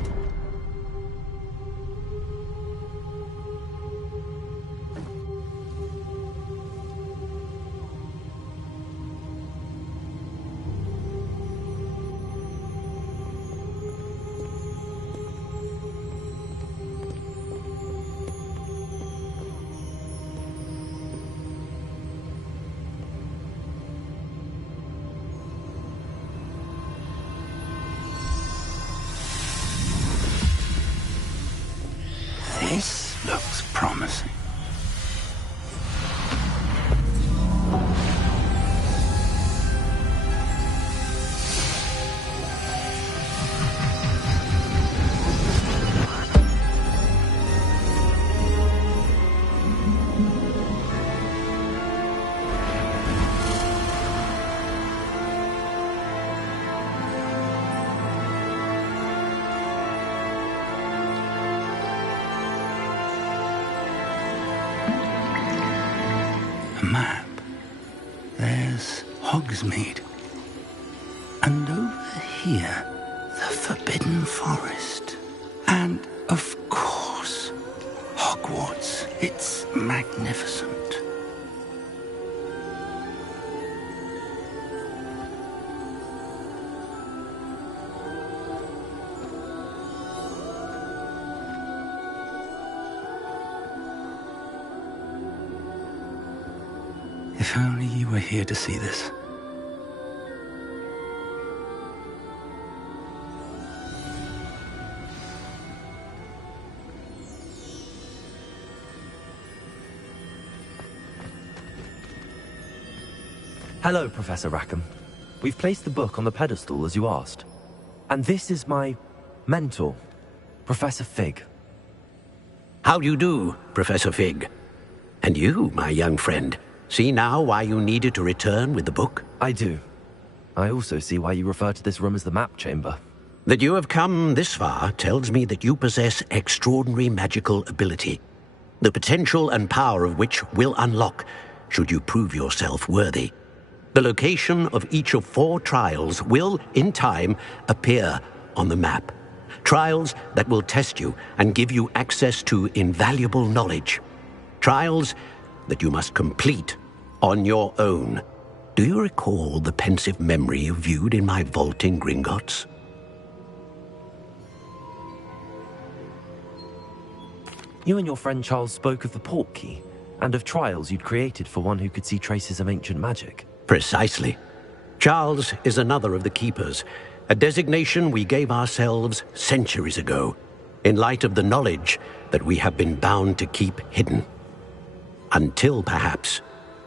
map. There's Hogsmeade. And over here, the Forbidden Forest. And, of course, Hogwarts. It's magnificent. If only you were here to see this. Hello, Professor Rackham. We've placed the book on the pedestal as you asked. And this is my mentor, Professor Fig. How do you do, Professor Fig? And you, my young friend, see now why you needed to return with the book? I do. I also see why you refer to this room as the map chamber. That you have come this far tells me that you possess extraordinary magical ability, the potential and power of which will unlock should you prove yourself worthy. The location of each of 4 trials will, in time, appear on the map. Trials that will test you and give you access to invaluable knowledge. Trials that you must complete on your own. Do you recall the pensive memory you viewed in my vault in Gringotts? You and your friend Charles spoke of the Portkey, and of trials you'd created for one who could see traces of ancient magic. Precisely. Charles is another of the Keepers, a designation we gave ourselves centuries ago, in light of the knowledge that we have been bound to keep hidden. Until, perhaps,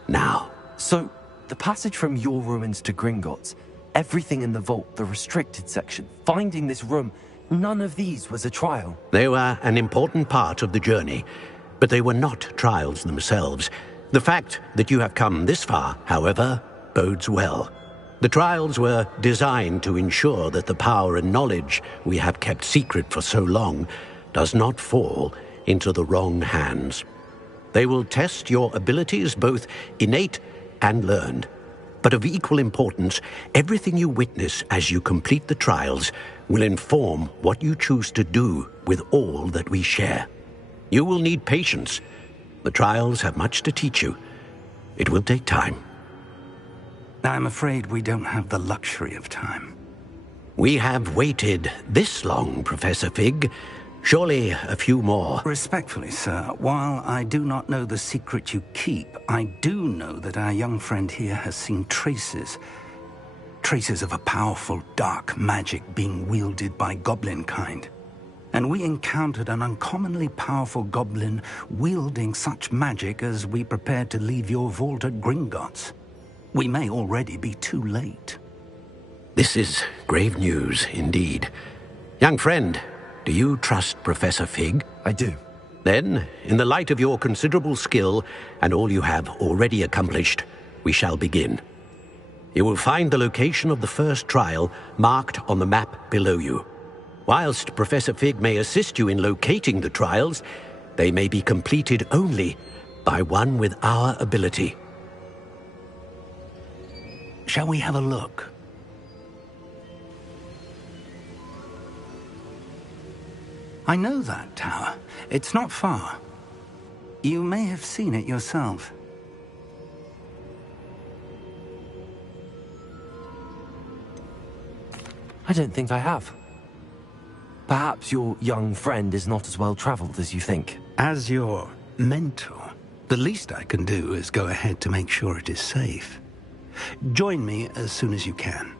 now. So, the passage from your ruins to Gringotts, everything in the vault, the restricted section, finding this room, none of these was a trial. They were an important part of the journey, but they were not trials themselves. The fact that you have come this far, however, bodes well. The trials were designed to ensure that the power and knowledge we have kept secret for so long does not fall into the wrong hands. They will test your abilities, both innate and learned. But of equal importance, everything you witness as you complete the trials will inform what you choose to do with all that we share. You will need patience. The trials have much to teach you. It will take time. I'm afraid we don't have the luxury of time. We have waited this long, Professor Fig. Surely a few more. Respectfully, sir, while I do not know the secret you keep, I do know that our young friend here has seen traces of a powerful dark magic being wielded by goblin kind. And we encountered an uncommonly powerful goblin wielding such magic as we prepared to leave your vault at Gringotts. We may already be too late. This is grave news indeed. Young friend, do you trust Professor Fig? I do. Then, in the light of your considerable skill and all you have already accomplished, we shall begin. You will find the location of the first trial marked on the map below you. Whilst Professor Fig may assist you in locating the trials, they may be completed only by one with our ability. Shall we have a look? I know that tower. It's not far. You may have seen it yourself. I don't think I have. Perhaps your young friend is not as well traveled as you think. As your mentor, the least I can do is go ahead to make sure it is safe. Join me as soon as you can.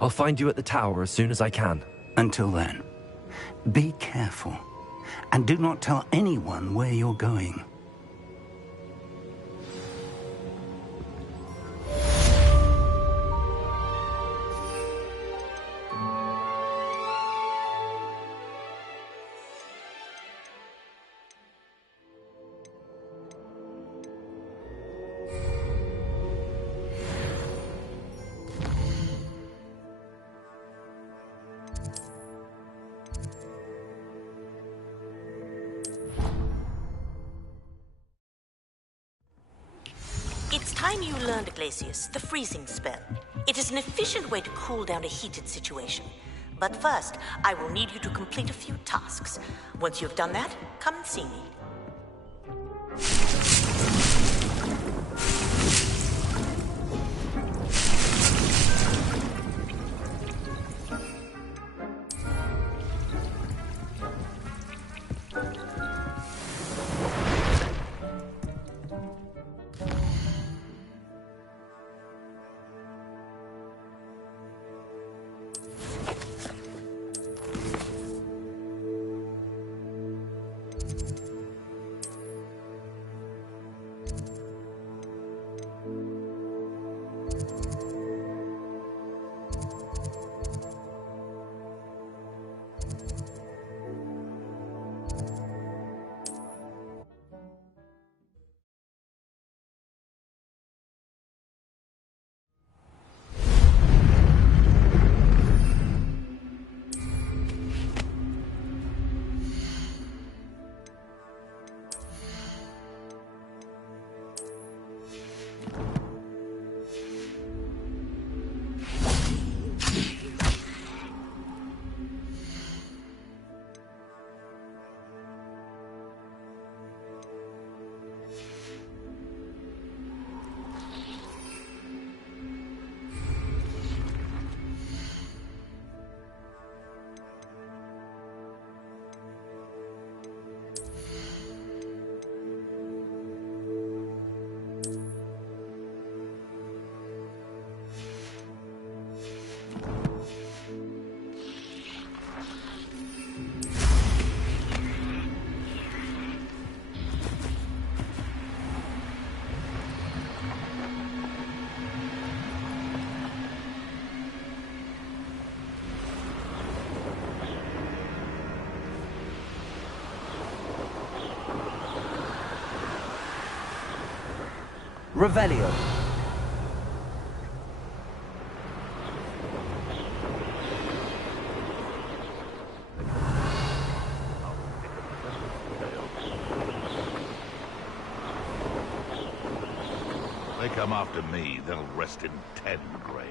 I'll find you at the tower as soon as I can. Until then, be careful, and do not tell anyone where you're going. time you learned, Glacius, the freezing spell. It is an efficient way to cool down a heated situation. But first, I will need you to complete a few tasks. Once you've done that, come and see me. Revelio. They come after me, they'll rest in 10 graves.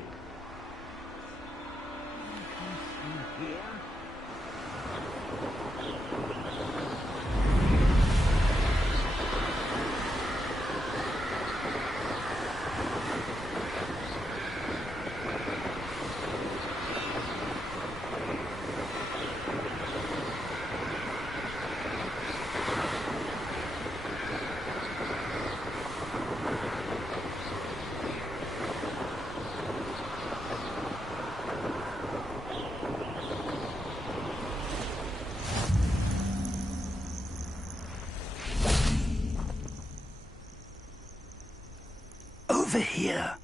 Over here.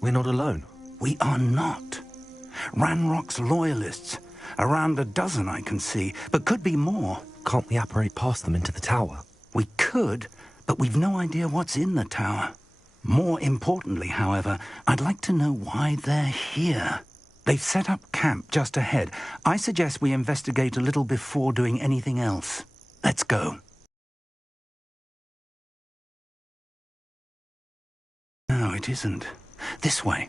We're not alone. We are not. Ranrock's loyalists. Around a dozen I can see, but could be more. Can't we apparate past them into the tower? We could, but we've no idea what's in the tower. More importantly, however, I'd like to know why they're here. They've set up camp just ahead. I suggest we investigate a little before doing anything else. Let's go. No, it isn't. This way.